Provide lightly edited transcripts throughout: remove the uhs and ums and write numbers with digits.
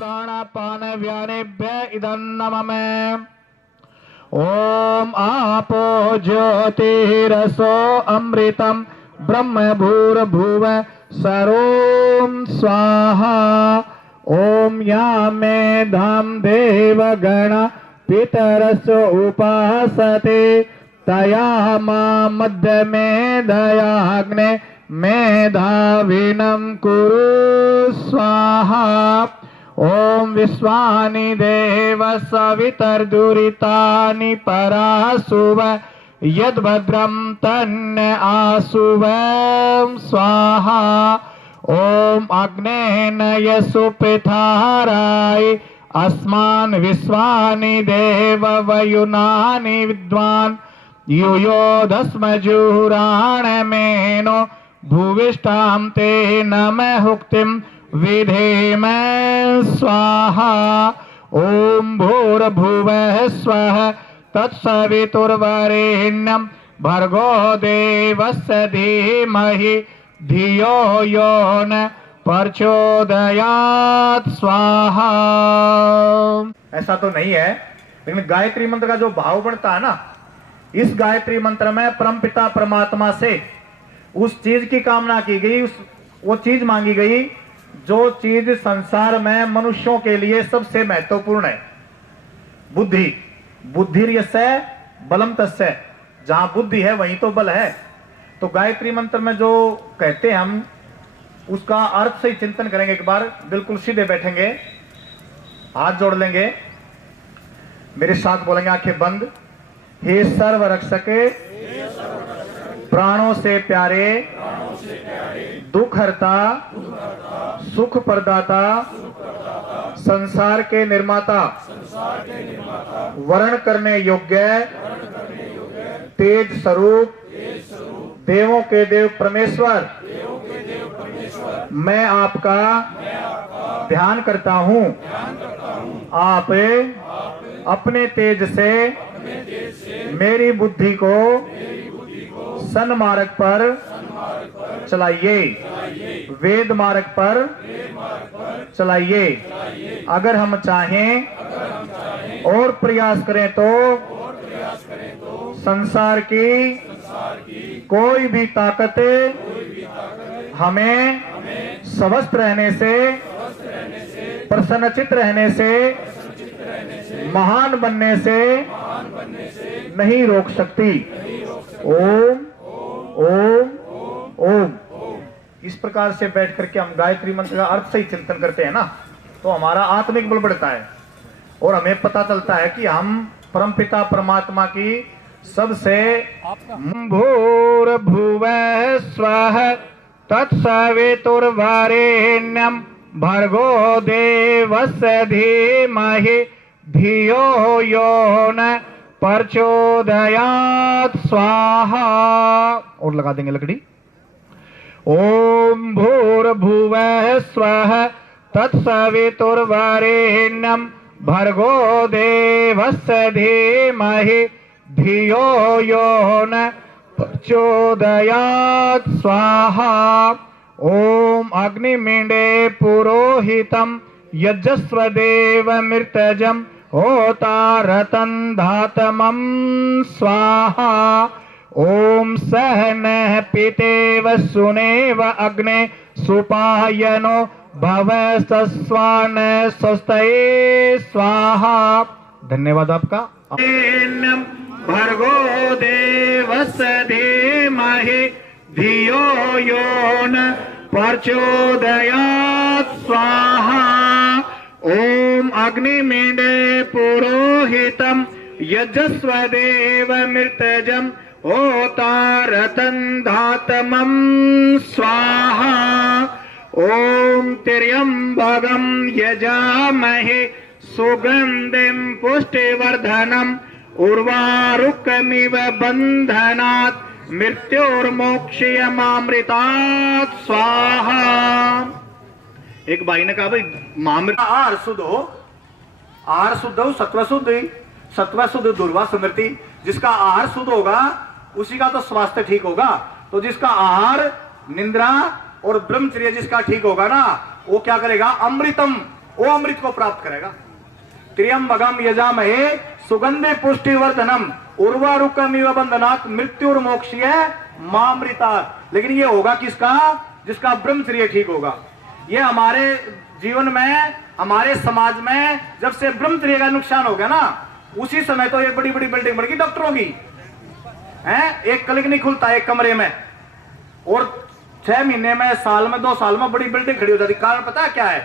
प्राणापान व्यानेभ्य इदन्नममे। ओम आपो ज्योतिरसो अमृतम ब्रह्म भूर्भुव सरोम स्वाहा। ओम या मेधाम देवगण पितरसो उपासते तया मा मध्य मेधयाग्ने मेधाविनं कुरु स्वाहा। ओम विश्वानि देव सवितर्दुरितानि परासुव यद्भद्रं तन्न आसुव स्वाहा। ओम अग्नेन यसुपिथाराय अस्मान् विश्वानि देव वयुनानि विद्वान् युयोधस्मजुराणमेनो भुविष्टां ते नमहुक्तिं विधेम स्वाहा। ओम भूर्भुवः स्वः तत्सवितुर्वरेण्यं भर्गो देवस्य धीमहि धियो यो न प्रचोदयात् स्वाहा। ऐसा तो नहीं है, लेकिन गायत्री मंत्र का जो भाव बनता है ना, इस गायत्री मंत्र में परमपिता परमात्मा से उस चीज की कामना की गई, वो चीज मांगी गई जो चीज संसार में मनुष्यों के लिए सबसे महत्वपूर्ण है। बुद्धि, बुद्धिर्यस्य बलम तस्य, जहां बुद्धि है वहीं तो बल है। तो गायत्री मंत्र में जो कहते हैं हम उसका अर्थ से चिंतन करेंगे। एक बार बिल्कुल सीधे बैठेंगे, हाथ जोड़ लेंगे, मेरे साथ बोलेंगे आंखें बंद। हे सर्व रक्षके प्राणों से प्यारे दुख हरता सुख प्रदाता संसार के निर्माता वर्ण करने योग्य तेज स्वरूप देवों के देव परमेश्वर, मैं आपका ध्यान करता हूँ। आप अपने तेज से मेरी बुद्धि को सन्मार्ग पर चलाइए, वेद मार्ग पर चलाइए। अगर हम चाहें और प्रयास करें तो संसार की कोई भी ताकत हमें स्वस्थ रहने से, प्रसन्नचित रहने से, महान बनने से नहीं रोक सकती। ओम ओम ओम। इस प्रकार से बैठ करके हम गायत्री मंत्र का अर्थ से ही चिंतन करते हैं ना, तो हमारा आत्मिक बल बढ़ता है और हमें पता चलता है कि हम परमपिता परमात्मा की सबसे भूर्भुवः स्वः तत्सवितुर्वरेण्यं भर्गो देवस्य धीमहि धियो यो न प्रचोदयात् स्वाहा। और लगा देंगे लकड़ी। ओम भूर्भुवः स्वः तत्सवितुर्वरेण्यं भर्गो देवस्य धीमहि धियो यो न प्रचोदयात् स्वाहा। ओम अग्निमींडे पुरोहितं यजस्व देवमृतजं होतारतं धातमं स्वाहा। ओम सहनः पितेव सुनेव अग्ने सुपायनो भवस्तस्वान स्वस्तये स्वाहा। धन्यवाद आपका। भर्गो देवस्य धीमहि धियो यो न प्रचोदयात् स्वाहा। ओम अग्निमींडे पुरोहितं यजस्व देवमृतजं होतारतं धातमं स्वाहा। ओम त्र्यंबकं यजामहे सुगंधिं पुष्टिवर्धनम् उर्वारुकमिव बंधनात् मृत्योर्मोक्षयमामृतात् स्वाहा। एक भाई ने कहा भाई मामृत आहार शुद्ध हो, आहार शुद्ध हो सत्व शुद्ध, सत्व शुद्ध दुर्वा स्मृति। जिसका आहार शुद्ध होगा उसी का तो स्वास्थ्य ठीक होगा। तो जिसका आहार निंद्रा और ब्रह्मचर्य जिसका ठीक होगा ना, वो क्या करेगा, अमृतम वो अमृत को प्राप्त करेगा। त्र्यंबकम यजामहे सुगंधि पुष्टिवर्धनम उर्वारुकमिव बंधनात् मृत्युर्मोक्ष्य मामृतात्। लेकिन ये होगा किसका? जिसका ब्रह्मचर्य ठीक होगा। ये हमारे जीवन में, हमारे समाज में जब से ब्रह्मचर्य का नुकसान हो गया ना, उसी समय तो ये बड़ी बड़ी बिल्डिंग बन गई डॉक्टरों की, हैं? एक क्लिनिक नहीं खुलता एक कमरे में, और 6 महीने में, साल में, 2 साल में बड़ी बिल्डिंग खड़ी हो जाती। कारण पता है क्या है?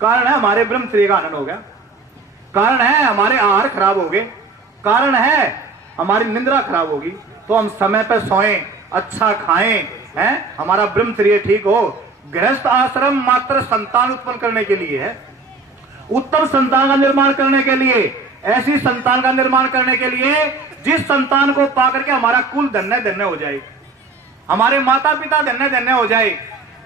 कारण है हमारे ब्रह्मचर्य का हनन हो गया, कारण है हमारे आहार खराब हो गए, कारण है हमारी निंद्रा खराब होगी। तो हम समय पर सोएं, अच्छा खाएं, हैं? हमारा ब्रह्मचर्य ठीक हो। गृहस्थ आश्रम मात्र संतान उत्पन्न करने के लिए है, उत्तम संतान का निर्माण करने के लिए, ऐसी संतान का निर्माण करने के लिए जिस संतान को पाकर के हमारा कुल धन्य धन्य हो जाए, हमारे माता पिता धन्य धन्य हो जाए,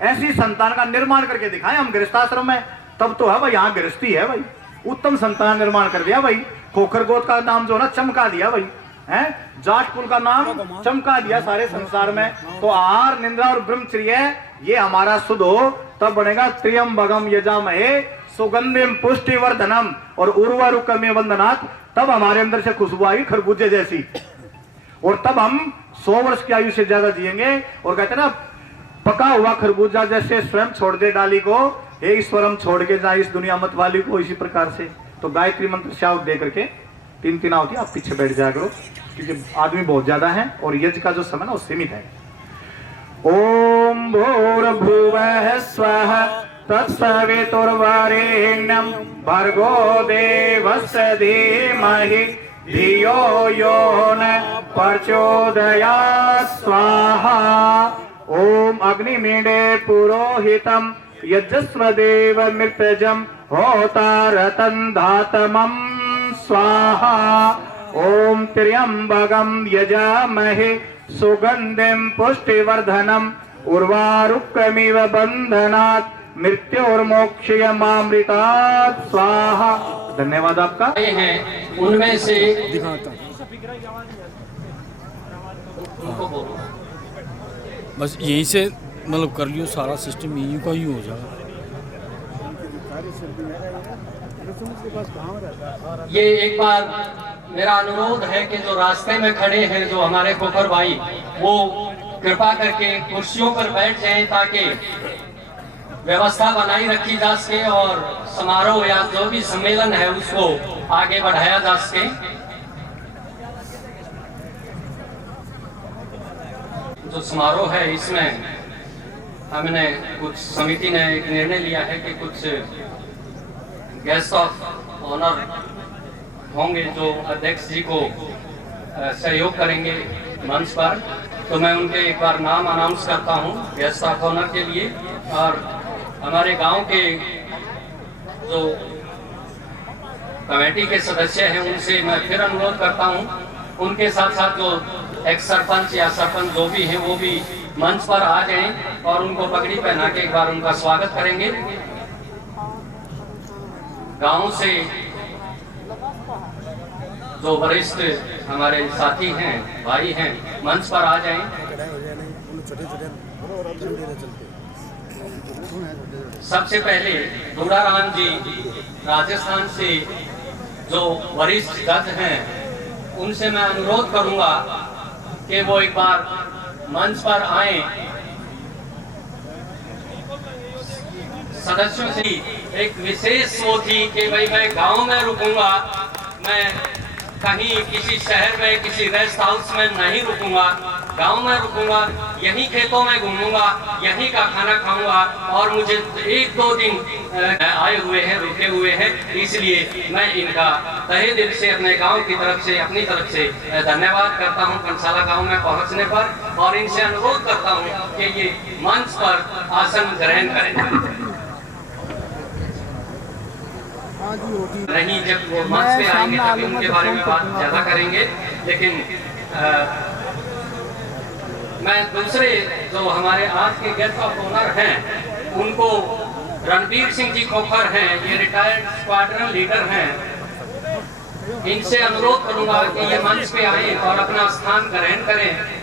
ऐसी संतान का निर्माण करके दिखाएं हम गृहस्थाश्रम में। तब तो है भाई, यहाँ गृहस्थी है भाई, उत्तम संतान निर्माण कर दिया भाई। खोखर गोद का नाम जो ना चमका दिया भाई, हैं? जाट कुल का नाम चमका दिया सारे संसार में। तो आहार, निंद्रा और ब्रह्मचर्य ये हमारा शुद्ध हो, तब बनेगा त्र्यंबकम यजामहे सुगंधिम पुष्टिवर्धनम और उर्वारुकमिव बंधनात्। तब हमारे अंदर से खुशबू आई खरबूजे जैसी, और तब हम 100 वर्ष की आयु से ज्यादा जिएंगे। और कहते ना, पका हुआ खरबूजा जैसे स्वयं छोड़ दे डाली को, हे ईश्वर हम छोड़ के जाए इस दुनिया मत वाली को, इसी प्रकार से। तो गायत्री मंत्र से दे करके 3 आहुति आप पीछे बैठ जाया करो, क्योंकि आदमी बहुत ज्यादा है और यज्ञ का जो समय ना वो सीमित है। ओम भूर्भुवः स्वः तत्सवितुर्वरेण्यं भर्गो देवस्य धीमहि धियो यो न प्रचोदयात् स्वाहा। ओम अग्निमीडे पुरोहितं यजस्वदेव मृत्यजं होतारतं धातमं स्वाहा। ओम त्र्यंबकं यजामहे सुगंधिं पुष्टिवर्धनम् उर्वारुकमिव बंधनात् मृत्योर्मोक्ष्यमामृतात् स्वाहा। धन्यवाद आपका। हैं उनमें से बस यही से मतलब कर लियो, सारा सिस्टम यही का ही हो जाएगा। ये एक बार मेरा अनुरोध है कि जो रास्ते में खड़े हैं, जो हमारे खोखर भाई, वो कृपा करके कुर्सियों पर बैठ जाएं ताकि व्यवस्था बनाई रखी जा सके और समारोह या जो भी सम्मेलन है उसको आगे बढ़ाया जा सके। जो समारोह है इसमें हमने कुछ समिति ने एक निर्णय लिया है कि कुछ गेस्ट ऑफ ऑनर होंगे जो अध्यक्ष जी को सहयोग करेंगे मंच पर। तो मैं उनके एक बार नाम अनाउंस करता हूं गेस्ट ऑफ ऑनर के लिए। और हमारे गांव के जो कमेटी के सदस्य हैं उनसे मैं फिर अनुरोध करता हूं, उनके साथ साथ जो एक्स सरपंच या सरपंच जो भी हैं वो भी मंच पर आ जाएं और उनको पगड़ी पहना के एक बार उनका स्वागत करेंगे। गांव से जो वरिष्ठ हमारे साथी हैं, भाई हैं, मंच पर आ जाएं। सबसे पहले दुराराम जी राजस्थान से जो वरिष्ठ जज हैं उनसे मैं अनुरोध करूंगा कि वो एक बार मंच पर आए। सदस्यों से एक विशेष वो थी कि भाई मैं गांव में रुकूंगा, मैं कहीं किसी शहर में किसी रेस्ट हाउस में नहीं रुकूंगा, गांव में रुकूंगा, यहीं खेतों में घूमूंगा, यहीं का खाना खाऊंगा। और मुझे 1-2 दिन आए हुए हैं, रुके हुए हैं, इसलिए मैं इनका तहे दिल से अपने गांव की तरफ से, अपनी तरफ से धन्यवाद करता हूं पंचशाला गांव में पहुंचने पर। और इनसे अनुरोध करता हूं कि ये मंच पर आसन ग्रहण करें। नहीं, जब वो मंच पे आएंगे तभी उनके बारे में बात ज्यादा करेंगे। लेकिन मैं दूसरे जो हमारे आज के गेस्ट ऑफ ऑनर हैं उनको, रणबीर सिंह जी खोखर हैं, ये रिटायर्ड स्क्वाड्रन लीडर हैं, इनसे अनुरोध करूंगा कि ये मंच पे आए और अपना स्थान ग्रहण करें।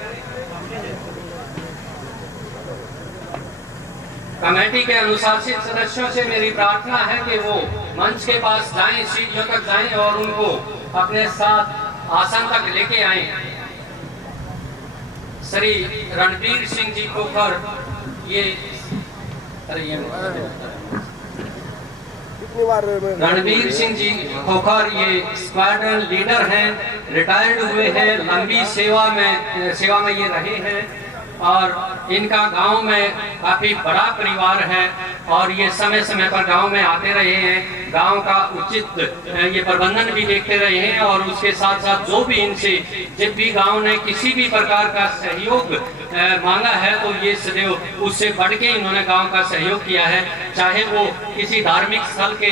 कमेटी के अनुशासित सदस्यों से मेरी प्रार्थना है कि वो मंच के पास जाएं, सीढ़ियों तक जाएं और उनको अपने साथ आसन तक लेके आएं। श्री रणबीर सिंह जी खोखर, रणबीर सिंह जी खोखर ये स्क्वाड्रन लीडर हैं, रिटायर्ड हुए हैं, लंबी सेवा में ये रहे हैं और इनका गांव में काफी बड़ा परिवार है और ये समय समय पर गांव में आते रहे हैं, गांव का उचित ये प्रबंधन भी देखते रहे हैं और उसके साथ साथ जो भी इनसे जब भी गांव ने किसी भी प्रकार का सहयोग मांगा है तो ये सदैव उससे बढ़ के इन्होंने गांव का सहयोग किया है, चाहे वो किसी धार्मिक स्थल के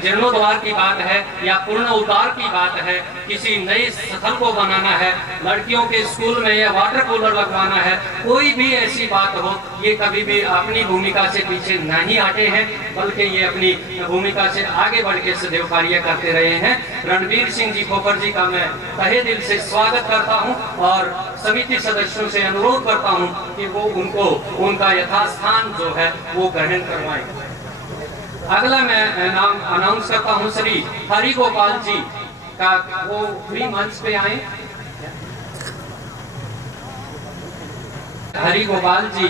जीर्णोद्धार की बात है या पूर्ण उद्धार की बात है, किसी नए स्थल को बनाना है, लड़कियों के स्कूल में या वाटर कूलर लगवाना है, कोई भी ऐसी बात हो, ये कभी भी अपनी भूमिका से पीछे नहीं हटे हैं, बल्कि ये अपनी भूमिका से आगे बढ़ के सदैव कार्य करते रहे हैं। रणबीर सिंह जी खोखर जी का मैं तहे दिल से स्वागत करता हूं और समिति सदस्यों से अनुरोध करता हूं कि वो उनको उनका यथास्थान जो है वो ग्रहण करवाएं। अगला मैं नाम अनाउंस करता हूं श्री हरि गोपाल जी का, वो भी मंच पे आए। हरि गोपाल जी,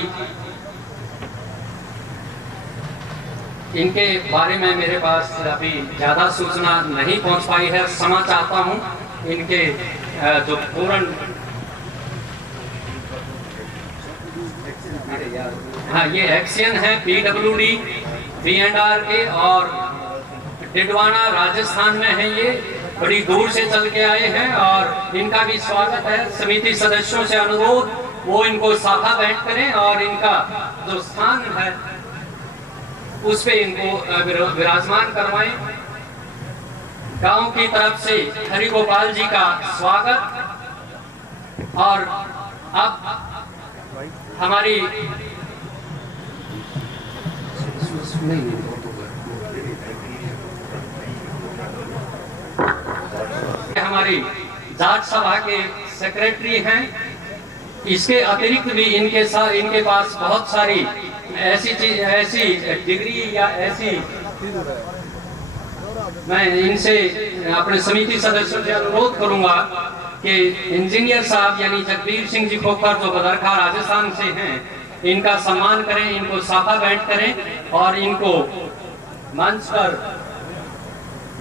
इनके बारे में मेरे पास अभी ज़्यादा सूचना नहीं पहुंच पाई है, क्षमा चाहता हूं। इनके जो पूर्ण ये एक्शन है PWD V&R के और डिडवाना राजस्थान में है, ये बड़ी दूर से चल के आए हैं और इनका भी स्वागत है। समिति सदस्यों से अनुरोध वो इनको साथा बैठ करें और इनका जो स्थान है उस पे इनको विराजमान करवाएं। गांव की तरफ से हरि गोपाल जी का स्वागत। और अब हमारी जाट सभा के सेक्रेटरी हैं। इसके अतिरिक्त भी इनके पास बहुत सारी ऐसी डिग्री या ऐसी, मैं इनसे अपने समिति सदस्यों से अनुरोध करूंगा कि इंजीनियर साहब यानी जगबीर सिंह जी खोखर जो बदरखा राजस्थान से हैं, इनका सम्मान करें, इनको साफा बैठ करें और इनको मंच पर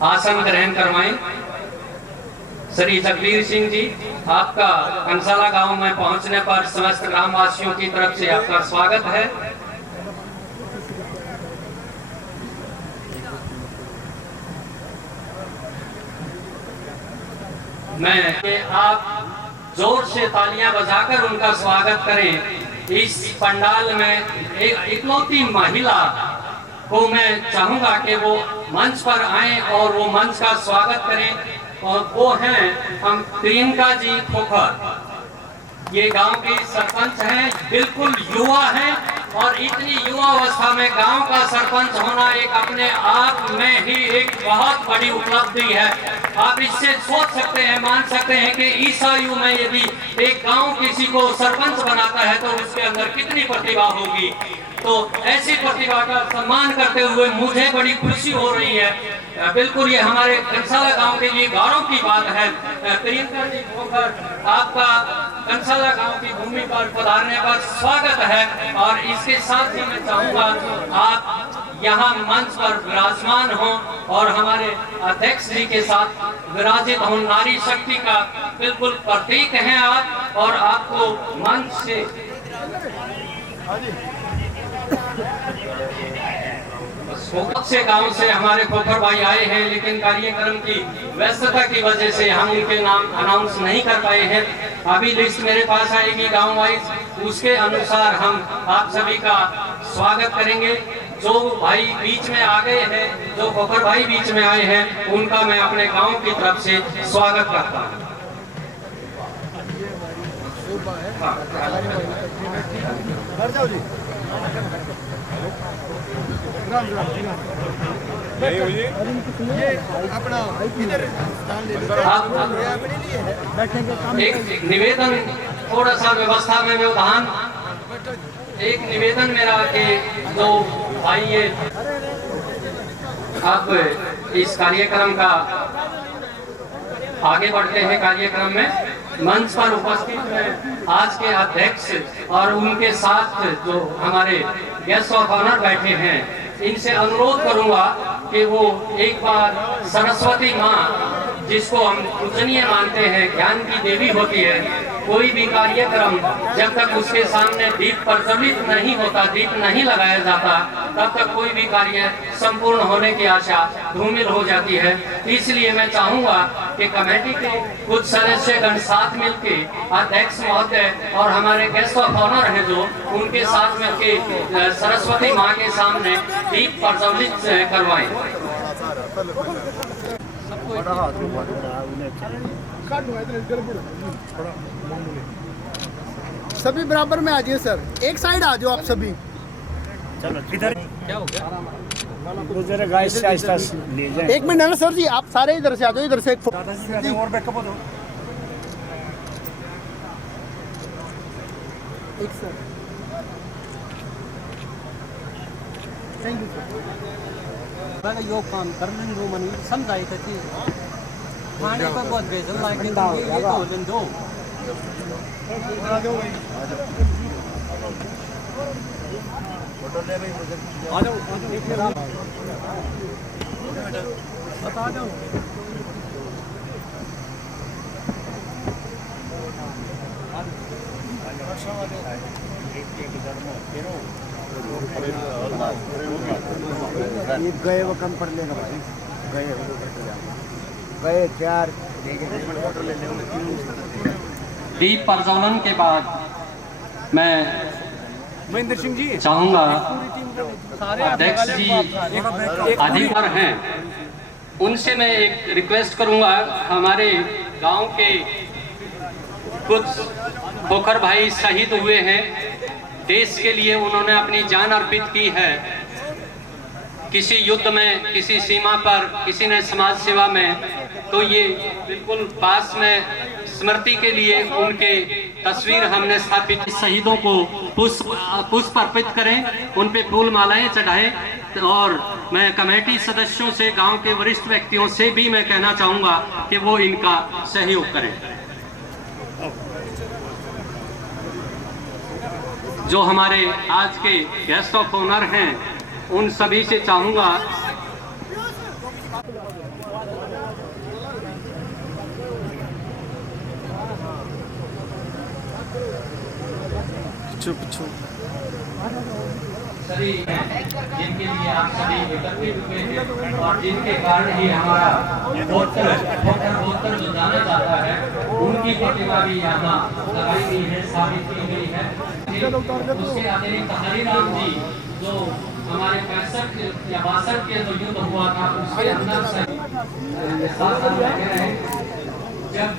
आसन ग्रहण करवाएं। श्री जगबीर सिंह जी, आपका कंसाला गांव में पहुंचने पर समस्त ग्रामवासियों की तरफ से आपका स्वागत है। मैं आप जोर से तालियां बजाकर उनका स्वागत करें। इस पंडाल में एक इकलौती महिला को मैं चाहूंगा कि वो मंच पर आए और वो मंच का स्वागत करें और वो हैं हम प्रियंका जी खोखर। ये गांव के सरपंच हैं, बिल्कुल युवा हैं और इतनी युवा अवस्था में गांव का सरपंच होना एक अपने आप में ही एक बहुत बड़ी उपलब्धि है। आप इससे सोच सकते हैं, मान सकते हैं कि इस आयु में यदि एक गांव किसी को सरपंच बनाता है तो उसके अंदर कितनी प्रतिभा होगी। तो ऐसी प्रतिभा का सम्मान करते हुए मुझे बड़ी खुशी हो रही है। बिल्कुल ये हमारे कंसाला गांव के लिए गौरव की बात है। प्रियंका जी खोखर, आपका कंसाला गांव की भूमि पर पधारने पर स्वागत है और इसके साथ ही मैं चाहूंगा आप यहाँ मंच पर विराजमान हो और हमारे अध्यक्ष जी के साथ विराजित हो। नारी शक्ति का बिल्कुल प्रतीक हैं आप और आपको मंच से बहुत से गांव से हमारे खोखर भाई आए हैं, लेकिन कार्यक्रम की व्यस्तता की वजह से हम उनके नाम अनाउंस नहीं कर पाए हैं। अभी लिस्ट मेरे पास आएगी गांव वाइज, उसके अनुसार हम आप सभी का स्वागत करेंगे। जो भाई बीच में आ गए हैं, जो खोखर भाई बीच में आए हैं, उनका मैं अपने गांव की तरफ से स्वागत करता हूँ। एक निवेदन, थोड़ा सा व्यवस्था में व्यवधान। एक निवेदन मेरा कि जो भाई ये अब इस कार्यक्रम का आगे बढ़ते हैं कार्यक्रम में, मंच पर उपस्थित हैं आज के अध्यक्ष और उनके साथ जो हमारे गेस्ट ऑफ ऑनर बैठे हैं, इनसे अनुरोध करूंगा कि वो एक बार सरस्वती माँ, जिसको हम पूजनीय मानते हैं, ज्ञान की देवी होती है, कोई भी कार्यक्रम जब तक उसके सामने दीप प्रज्वलित नहीं होता, दीप नहीं लगाया जाता, तब तक कोई भी कार्य संपूर्ण होने की आशा धूमिल हो जाती है। इसलिए मैं चाहूंगा कि कमेटी के कुछ सदस्यगण साथ मिलके अध्यक्ष महोदय और हमारे गेस्ट ऑफ ऑनर हैं जो, उनके साथ मिलके सरस्वती माँ के सामने दीप प्रज्वलित करवाएं। सभी बराबर में आ जाइए सर, एक साइड आ जाओ आप सभी। चलो किधर क्या हो गया? गुजरे गाय से आहिस्ता ले जाए। एक मिनट ना सर जी, आप सारे इधर से आ जाओ, इधर से एक और बैकअप हो दो। एक सर, थैंक यू सर। यो काम करने दो, मन समझाई था कि खाने पर बहुत बेचल लाइक ये तो हो दो। आ जाओ बता दो। गए वो कम पड़ लेगा भाई, गए 4 दीप प्रज्वलन के बाद मैं महेंद्र सिंह जी चाहूंगा अध्यक्ष जी अधिकार हैं, उनसे मैं एक रिक्वेस्ट करूंगा। हमारे गांव के कुछ खोखर भाई शहीद हुए हैं, देश के लिए उन्होंने अपनी जान अर्पित की है, किसी युद्ध में, किसी सीमा पर, किसी ने समाज सेवा में, तो ये बिल्कुल पास में स्मृति के लिए उनके तस्वीर हमने स्थापित। शहीदों को पुष्प अर्पित करें, उन पे फूल मालाएं चढ़ाएं। और मैं कमेटी सदस्यों से, गांव के वरिष्ठ व्यक्तियों से भी मैं कहना चाहूंगा कि वो इनका सहयोग करें। जो हमारे आज के गेस्ट ऑफ ऑनर हैं, उन सभी से चाहूंगा सभी जिनके लिए आप सभी एकत्रित हुए हैं और जिनके कारण ही हमारा वोटर जो जाना जाता है, उनकी प्रतिमा भी यहाँ लगाई गई है, स्थापित की गई है। उसके अतिरिक्त हरिराम जी जो हमारे 65 या 62 के जो युद्ध हुआ था, उसके अंदर से जब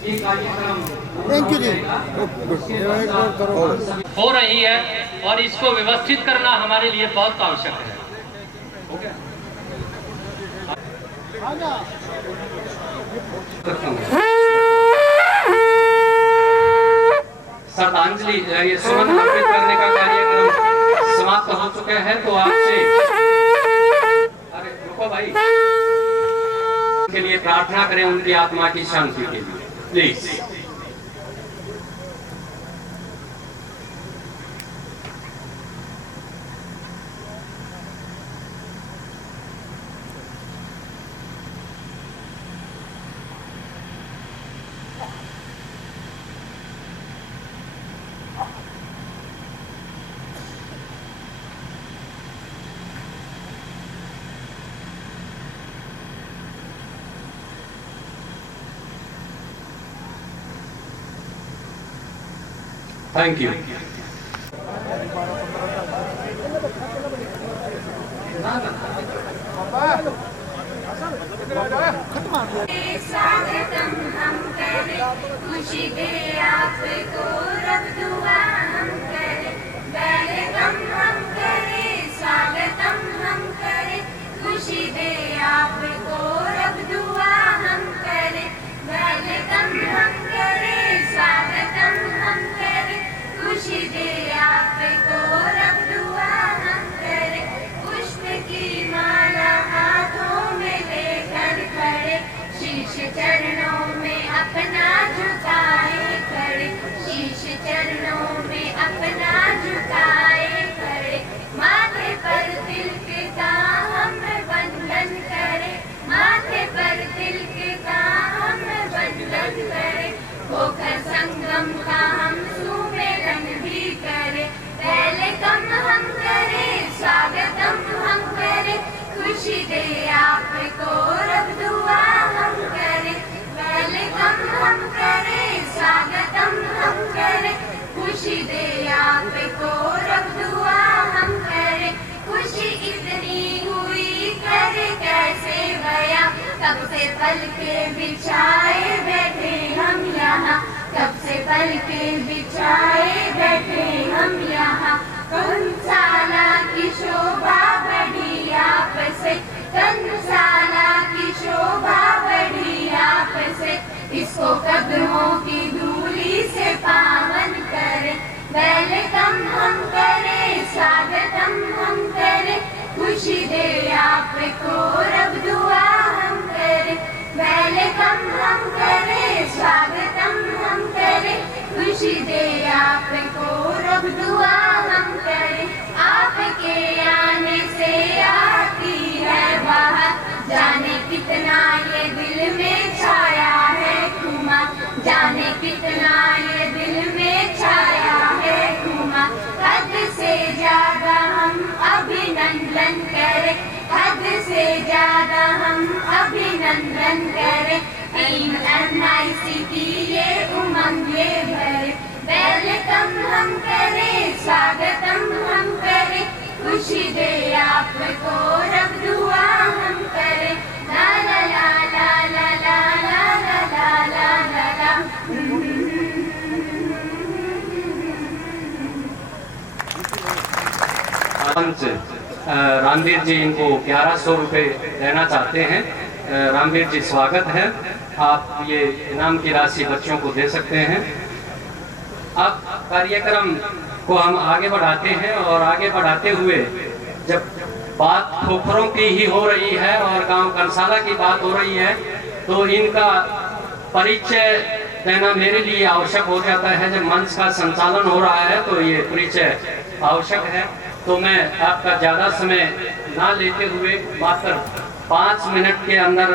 ये कार्यक्रम थैंक यू जी। हो रही है और इसको व्यवस्थित करना हमारे लिए बहुत आवश्यक है। श्रद्धांजलि, ये सुमन अर्पित करने का कार्यक्रम समाप्त हो चुका है। तो आपसे, अरे रुको भाई, के लिए प्रार्थना करें, उनकी आत्मा की शांति के लिए प्लीज। Thank you. स्वागतम हम करें, खुशी दे आपको, रब दुआ हम करें, वेलकम हम करें, स्वागतम हम करें, खुशी दे आपको, रब दुआ हम करें, वेलकम हम करें, स्वागतम हम करें, खुशी दे कब से पल के बिछाए बैठे हम यहाँ, कब से पल के बिछाए बैठे हम यहाँ। कंसाला की शोभा बढ़ी आप से, कंसाला की शोभा बढ़ी आप से, इसको कदमों की धूली से पावन करे। वेलकम हम करें, स्वागतम हम करें, खुशी दे आपको रब दुआ हम करें। वेलकम हम करें, स्वागतम हम करें, खुशी दे आपको रब दुआ हम करें। आपके आने से आती है बाहर, जाने कितना ये दिल में छाया है खुमार, जाने कितना ये दिल में छाया है खुमार। हद से ज्यादा हम अभिनंदन करें, हद से ज्यादा हम अभिनंदन करें। टीम NIC की ये उमंग ये भरे। वेलकम हम करें, स्वागतम हम करें, खुशी दे आपको रब दुआ हम करें। ला ला ला ला ला ला ला ला ला ला ला। रामवीर जी इनको 1100 रुपये देना चाहते हैं। रामवीर जी स्वागत है, आप ये इनाम की राशि बच्चों को दे सकते हैं। अब कार्यक्रम को हम आगे बढ़ाते हैं और आगे बढ़ाते हुए जब बात खोखरों की ही हो रही है और गांव कंसाला की बात हो रही है तो इनका परिचय देना मेरे लिए आवश्यक हो जाता है। जब मंच का संचालन हो रहा है तो ये परिचय आवश्यक है। तो मैं आपका ज़्यादा समय ना लेते हुए मात्र 5 मिनट के अंदर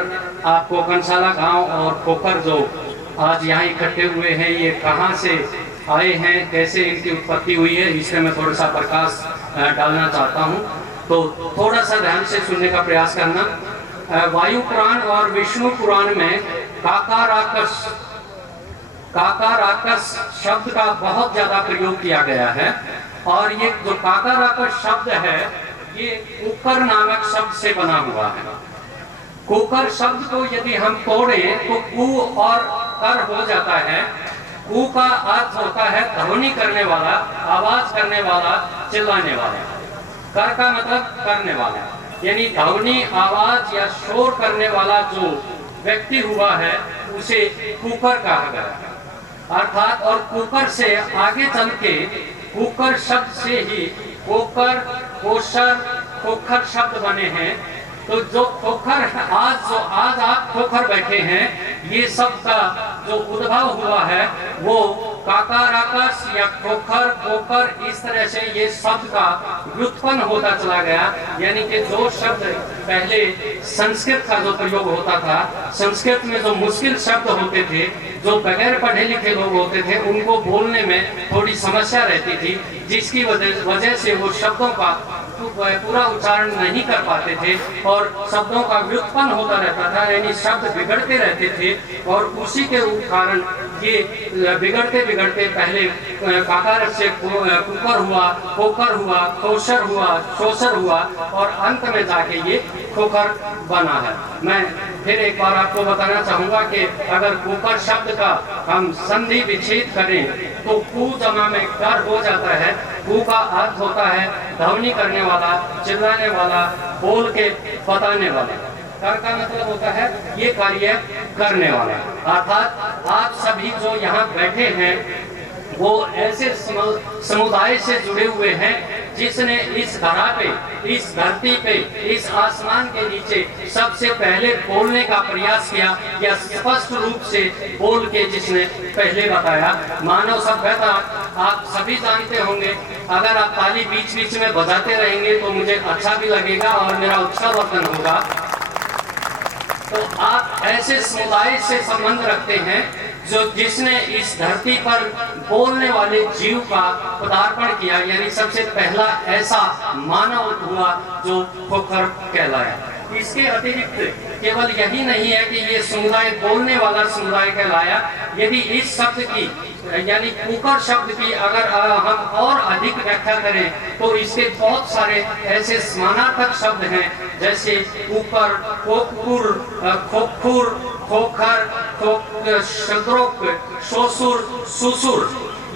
आपको कंसाला गांव और खोखर जो आज यहाँ इकट्ठे हुए हैं ये कहाँ से आए हैं, कैसे इनकी उत्पत्ति हुई है, इसमें मैं थोड़ा सा प्रकाश डालना चाहता हूँ। तो थोड़ा सा ध्यान से सुनने का प्रयास करना। वायु पुराण और विष्णु पुराण में काकाराकस शब्द का बहुत ज्यादा प्रयोग किया गया है और ये जो काकाराकस शब्द है ये कुकर नामक शब्द से बना हुआ है। कुकर शब्द को यदि हम तोड़ें तो कु और कर हो जाता है। कु का अर्थ होता है ध्वनि करने वाला, आवाज करने वाला, चिल्लाने वाला। कर का मतलब करने वाला, यानी ध्वनि, आवाज या शोर करने वाला जो व्यक्ति हुआ है उसे कुकर कहा गया अर्थात। और कुकर से आगे चल के कुकर शब्द से ही कोकर, कोशर, खोखर शब्द बने हैं। तो जो खोखर आज आप खोखर बैठे हैं, ये सब का जो उद्भव हुआ है वो काकाराकस या खोखर, कोकर, इस तरह से ये शब्द का व्युत्पन्न होता चला गया। यानी कि जो शब्द पहले संस्कृत का जो प्रयोग होता था, संस्कृत में जो मुश्किल शब्द होते थे, जो बगैर पढ़े लिखे लोग होते थे, उनको बोलने में थोड़ी समस्या रहती थी, जिसकी वजह से वो शब्दों का पूरा उच्चारण नहीं कर पाते थे और शब्दों का व्युत्पन्न होता रहता था, यानी शब्द बिगड़ते रहते थे। और उसी के कारण ये बिगड़ते बिगड़ते पहले काकार से कुकर हुआ, कोकर हुआ, कोशर हुआ, शोषर हुआ और अंत में जाके ये खोखर बना है। मैं फिर एक बार आपको बताना चाहूंगा कि अगर कुकर शब्द का हम संधि विच्छेद करें तो कु जमा में कर हो जाता है। कु का अर्थ होता है ध्वनि करने वाला, चिल्लाने वाला, बोल के बताने वाला। कर का मतलब होता है ये कार्य करने वाला। अर्थात आप सभी जो यहाँ बैठे हैं वो ऐसे समुदाय से जुड़े हुए हैं जिसने इस धरा पे, इस धरती पे, इस आसमान के नीचे सबसे पहले बोलने का प्रयास किया या स्पष्ट रूप से बोल के जिसने पहले बताया। मानव सभ्यता आप सभी जानते होंगे। अगर आप ताली बीच बीच में बजाते रहेंगे तो मुझे अच्छा भी लगेगा और मेरा उत्साहवर्धन होगा। तो आप ऐसे समुदाय से संबंध रखते हैं जो जिसने इस धरती पर बोलने वाले जीव का पदार्पण किया, यानी सबसे पहला ऐसा मानव हुआ जो खोखर कहलाया। इसके अतिरिक्त केवल यही नहीं है कि ये समुदाय बोलने वाला समुदाय कहलाया। यदि इस शब्द की यानी कुकर शब्द की अगर हम और अधिक व्याख्या करें तो इसके बहुत सारे ऐसे समानार्थक शब्द हैं, जैसे कुकर, खोखपुर, खोखुर, खोखर, शद्रोक, शोसुर, सुसुर,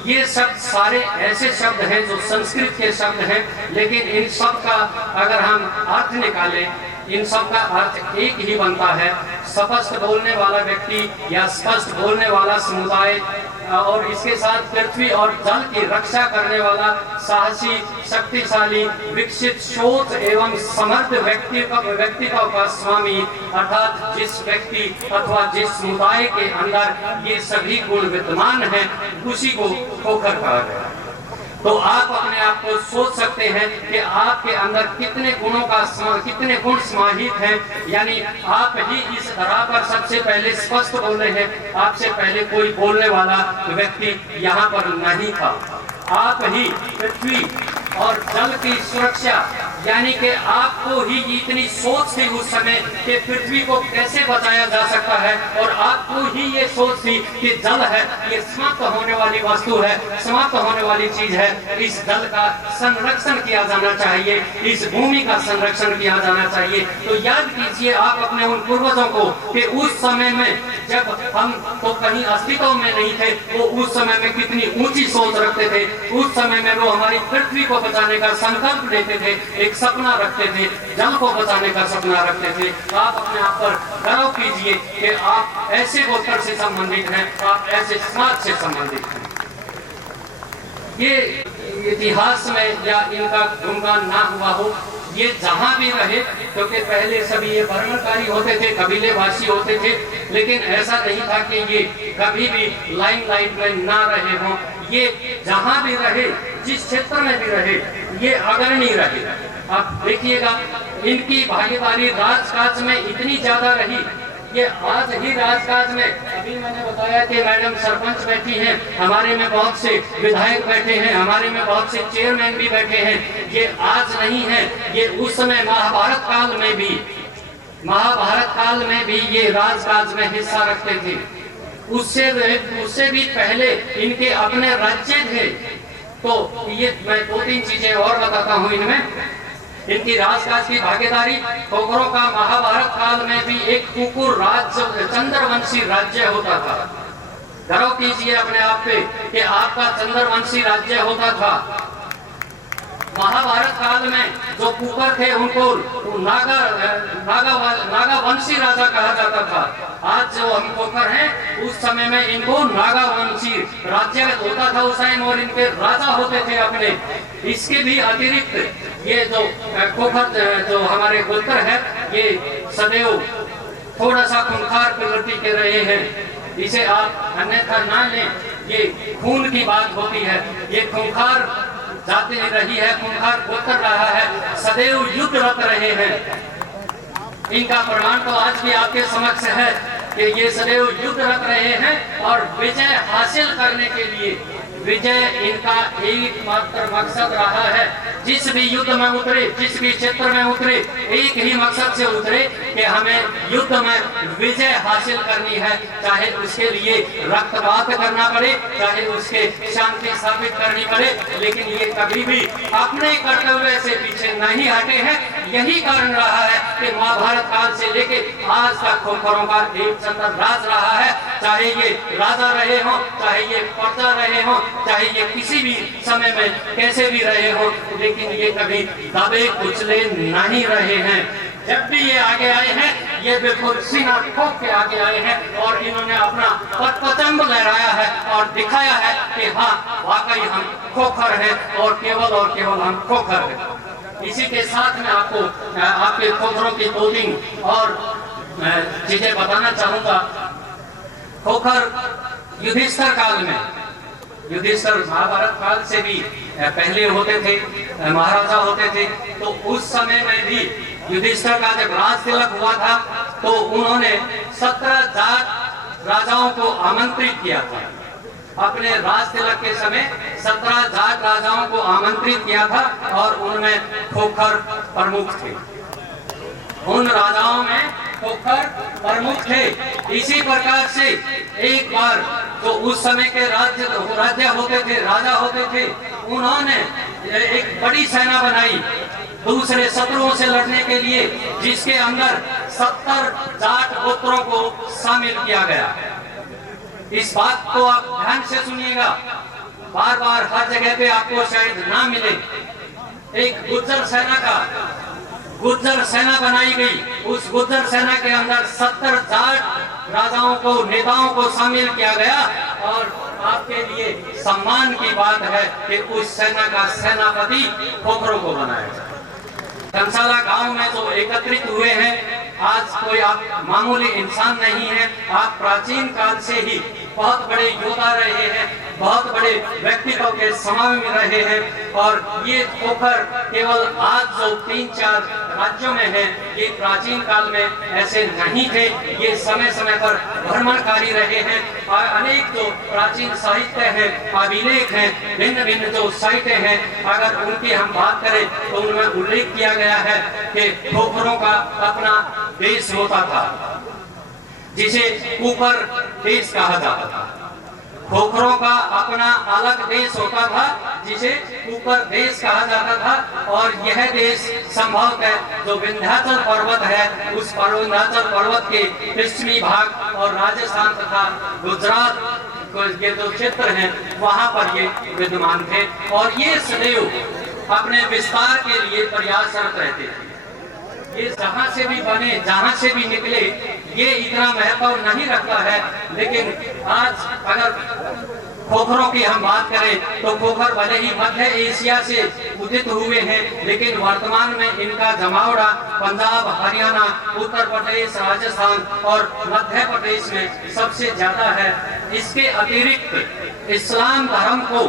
ये शब्द सारे ऐसे शब्द हैं जो संस्कृत के शब्द हैं, लेकिन इन सब का अगर हम अर्थ निकालें, इन सब का अर्थ एक ही बनता है। स्पष्ट बोलने वाला व्यक्ति या स्पष्ट बोलने वाला समुदाय, और इसके साथ पृथ्वी और जल की रक्षा करने वाला साहसी, शक्तिशाली, विकसित, सोच एवं समर्थ व्यक्तित्व का स्वामी, अर्थात जिस व्यक्ति अथवा जिस समुदाय के अंदर ये सभी गुण विद्यमान हैं, उसी को खोखर कहा गया। तो आप अपने आप को सोच सकते हैं कि आपके अंदर कितने गुण समाहित हैं, यानी आप ही इस धरा पर सबसे पहले स्पष्ट बोल रहे हैं। आपसे पहले कोई बोलने वाला व्यक्ति यहाँ पर नहीं था। आप ही पृथ्वी और जल की सुरक्षा, यानी कि आपको ही इतनी सोच थी उस समय कि पृथ्वी को कैसे बचाया जा सकता है, और आपको ही ये सोच थी कि जल है, ये समाप्त होने वाली वस्तु है, समाप्त होने वाली चीज है, इस जल का संरक्षण किया जाना चाहिए, इस भूमि का संरक्षण किया जाना चाहिए। तो याद कीजिए आप अपने उन पूर्वजों को कि उस समय में जब हम तो कहीं अस्तित्व में नहीं थे, वो उस समय में कितनी ऊंची सोच रखते थे। उस समय में वो हमारी पृथ्वी को बचाने का संकल्प लेते थे, एक सपना रखते थे, जल को बचाने का सपना रखते थे। आप अपने आप पर गर्व कीजिए कि आप ऐसे गोत्र से संबंधित हैं, आप ऐसे समाज से संबंधित हैं। ये इतिहास में या इनका गुणगान ना हुआ हो, ये जहां भी रहे, क्योंकि पहले सभी ये भ्रमणकारी होते थे, कबीलेवासी होते थे, लेकिन ऐसा नहीं था कि ये कभी भी लाइमलाइट में ना रहे हों। ये जहां भी रहे, जिस क्षेत्र में भी रहे, ये अग्रणी रहे। आप देखिएगा इनकी भागीदारी राजकाज में इतनी ज्यादा रही, ये आज ही राजकाज में, अभी मैंने बताया कि मैडम सरपंच बैठी हैं, हमारे में बहुत से विधायक बैठे हैं, हमारे में बहुत से चेयरमैन भी बैठे हैं। ये आज नहीं है, ये उस समय महाभारत काल में भी ये राजकाज में हिस्सा रखते थे। उससे भी पहले इनके अपने राज्य थे। तो ये मैं 2-3 चीजें और बताता हूँ इनमें। इनकी राजकाज की भागीदारी, खोखरों का महाभारत काल में भी एक कुकुर राज्य, चंद्रवंशी राज्य होता था। गर्व कीजिए अपने आप पे कि आपका चंद्रवंशी राज्य होता था। महाभारत काल में जो कुकर थे उनको नागावंशी राजा कहा जाता था। आज जो हम खोखर हैं, उस समय में इनको नागावंशी राज्य होता था उस टाइम, और इनके राजा होते थे अपने। इसके भी अतिरिक्त ये जो खोखर जो हमारे गोत्र है, ये सदैव थोड़ा सा खूंखार प्रवृत्ति के रहे हैं। इसे आप अन्यथा ना लें, ये खून की बात होती है। ये खूंखार जाति रही है, खूंखार गोत्र रहा है, सदैव युद्धरत रहे हैं। इनका प्रमाण तो आज भी आपके समक्ष है कि ये सदैव युद्धरत रहे हैं, और विजय हासिल करने के लिए, विजय इनका एकमात्र मकसद रहा है। जिस भी युद्ध में उतरे, जिस भी क्षेत्र में उतरे, एक ही मकसद से उतरे कि हमें युद्ध में विजय हासिल करनी है, चाहे उसके लिए रक्तपात करना पड़े, चाहे उसके शांति स्थापित करनी पड़े, लेकिन ये कभी भी अपने कर्तव्य से पीछे नहीं हटे हैं। यही कारण रहा है कि महाभारत काल से लेके आज तक खोखरों का एक चंद्र राज रहा है। चाहे ये राजा रहे हों, चाहे ये प्रजा रहे हों, चाहे ये किसी भी समय में कैसे भी रहे हो, लेकिन ये कभी दबे कुचले नहीं रहे हैं। जब भी ये आगे आए हैं, ये बिल्कुल सीना ठोक के आगे आए हैं, और इन्होंने अपना पतंग लहराया है और दिखाया है कि हाँ, वाकई हम खोखर हैं, और केवल हम खोखर हैं। इसी के साथ में आपको आपके खोखरों की 2-3 और चीजें बताना चाहूंगा। खोखर युधिष्ठिर काल में, युधिष्ठिर महाभारत काल से भी पहले होते थे, महाराजा होते थे। तो उस समय में भी युधिष्ठिर का जब राज तिलक हुआ था, तो उन्होंने 17 जाट राजाओं को आमंत्रित किया था। अपने राज तिलक के समय 17 जाट राजाओं को आमंत्रित किया था, और उनमें खोखर प्रमुख थे। उन राजाओं में खोखर प्रमुख थे। इसी प्रकार से एक बार जो उस समय के राज्य होते थे, राजा होते थे, उन्होंने एक बड़ी सेना बनाई दूसरे शत्रुओं से लड़ने के लिए, जिसके अंदर 70 जाट गोत्रों को शामिल किया गया। इस बात को आप ध्यान से सुनिएगा, बार बार हर जगह पे आपको शायद ना मिले। एक गुर्जर सेना बनाई गई। उस गुर्जर सेना के अंदर 70 जाट राजाओं को, नेताओं को शामिल किया गया। और आपके लिए सम्मान की बात है कि उस सेना का सेनापति खोखरों को बनाया जाए। धर्मशाला गांव में जो एकत्रित हुए हैं, आज कोई आप मामूली इंसान नहीं है, आप प्राचीन काल से ही बहुत बड़े योद्धा रहे हैं, बहुत बड़े व्यक्तित्व के समाज में रहे हैं। और ये खोखर केवल आज जो 3-4 राज्यों में है, ये प्राचीन काल में ऐसे नहीं थे। ये समय समय पर भ्रमणकारी रहे हैं। और अनेक जो प्राचीन साहित्य हैं, अभिलेख हैं, भिन्न भिन्न जो साहित्य हैं, अगर उनकी हम बात करें तो उनमें उल्लेख किया गया है कि खोखरों का अपना देश होता था, जिसे कुकर देश कहा जाता था। खोखरों का अपना अलग देश होता था, जिसे कुकर देश कहा जाता था। और यह देश संभवतः जो विंध्याचल पर्वत है, उस विंध्याचल पर्वत के पश्चिमी भाग और राजस्थान तथा गुजरात के जो क्षेत्र हैं, वहां पर ये विद्यमान थे। और ये सदैव अपने विस्तार के लिए प्रयासरत रहते थे। ये जहां से भी बने, जहां से भी निकले, ये इतना महत्व नहीं रखता है। लेकिन आज अगर खोखरों की हम बात करें तो खोखर भले ही मध्य एशिया से उदित हुए हैं, लेकिन वर्तमान में इनका जमावड़ा पंजाब, हरियाणा, उत्तर प्रदेश, राजस्थान और मध्य प्रदेश में सबसे ज्यादा है। इसके अतिरिक्त इस्लाम धर्म को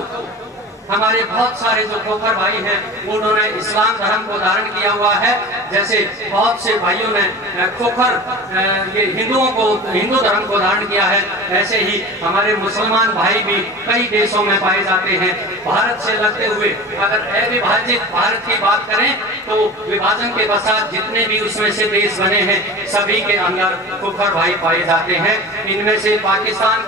हमारे बहुत सारे जो खोखर भाई हैं, उन्होंने इस्लाम धर्म को धारण किया हुआ है। जैसे बहुत से भाइयों ने खोखर ये हिंदू धर्म को धारण किया है, ऐसे ही हमारे मुसलमान भाई भी कई देशों में पाए जाते हैं। भारत से लगते हुए अगर अविभाजित भारत की बात करें तो विभाजन के पश्चात जितने भी उसमें से देश बने हैं, सभी के अंदर खोखर भाई पाए जाते हैं। इनमें से पाकिस्तान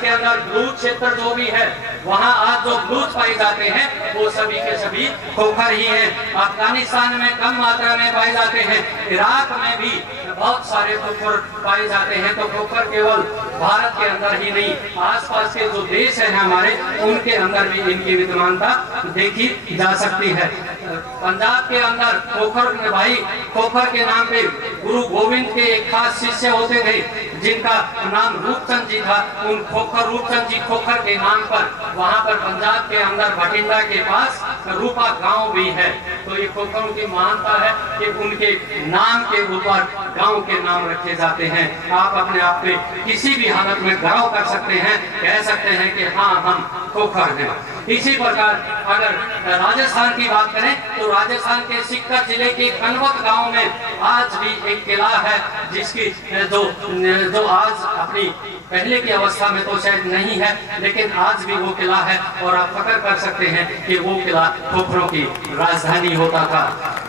के अंदर बलूच क्षेत्र जो भी है, वहाँ आज जो बलूच पाए जाते हैं, वो सभी के सभी खोखर ही हैं। अफगानिस्तान में कम मात्रा में पाए जाते हैं, इराक में भी बहुत सारे खोखर पाए जाते हैं। तो खोखर केवल भारत के अंदर ही नहीं, आसपास के जो देश हैं हमारे, उनके अंदर भी इनकी विद्यमानता देखी जा सकती है। पंजाब के अंदर खोखर भाई, खोखर के नाम पे गुरु गोविंद के एक खास शिष्य होते थे, जिनका नाम रूपचंद जी था। उन खोखर, रूपचंद जी खोखर के नाम पर वहां पर पंजाब के अंदर भटिंडा के पास रूपा गांव भी है। तो ये खोखरों की महानता है कि उनके नाम के ऊपर गांव के नाम रखे जाते हैं। आप अपने आप पे किसी भी हालत में गर्व कर सकते हैं, कह सकते हैं कि हाँ, हम खोखर हैं। इसी प्रकार अगर राजस्थान की बात करें तो राजस्थान के सीकर जिले के कनवत गांव में आज भी एक किला है, जिसकी जो आज अपनी पहले की अवस्था में तो शायद नहीं है, लेकिन आज भी वो किला है। और आप फख्र कर सकते हैं कि वो किला खोखरों की राजधानी होता था।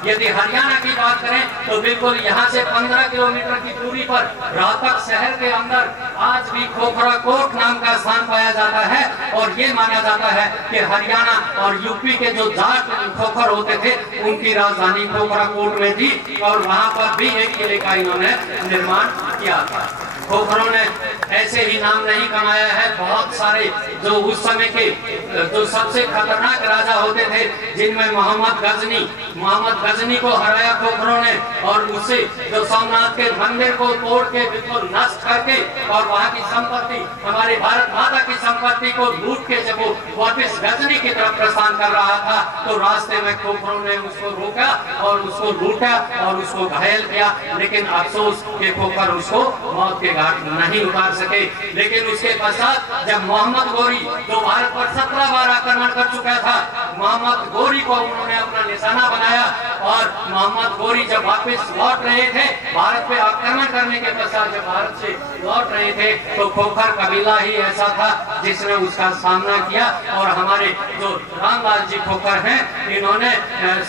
यदि हरियाणा की बात करें तो बिल्कुल यहाँ से 15 किलोमीटर की दूरी पर रोहतक शहर के अंदर आज भी खोखरा कोट नाम का स्थान पाया जाता है। और ये माना जाता है कि हरियाणा और यूपी के जो जाट खोखर होते थे, उनकी राजधानी खोखरा कोट में थी। और वहां पर भी एक किले का इन्होंने निर्माण किया था। खोखरों ने ऐसे ही नाम नहीं कमाया है। बहुत सारे जो उस समय के जो सबसे खतरनाक राजा होते थे, जिनमें मोहम्मद गजनी को हराया खोखरों ने, और उससे जो सोमनाथ के मंदिर को तोड़ के बिल्कुल नष्ट करके और वहाँ की संपत्ति, हमारे भारत माता की संपत्ति को लूट के जब वो वापिस गजनी की तरफ प्रस्थान कर रहा था, तो रास्ते में खोखरों ने उसको रोका और उसको लूटा और उसको घायल किया। लेकिन अफसोस के खोखर उसको मौत के घाट नहीं उतार सके। लेकिन उसके पश्चात जब मोहम्मद गोरी, जो भारत पर 17 बार आक्रमण कर चुका था, मोहम्मद गोरी को उन्होंने अपना निशाना बनाया। और मोहम्मद गोरी जब वापस लौट रहे थे भारत पे आक्रमण करने के पश्चात, जब भारत से लौट रहे थे, तो खोखर कबीला ही ऐसा था जिसने उसका सामना किया। और हमारे जो रामलाल जी खोखर हैं, इन्होंने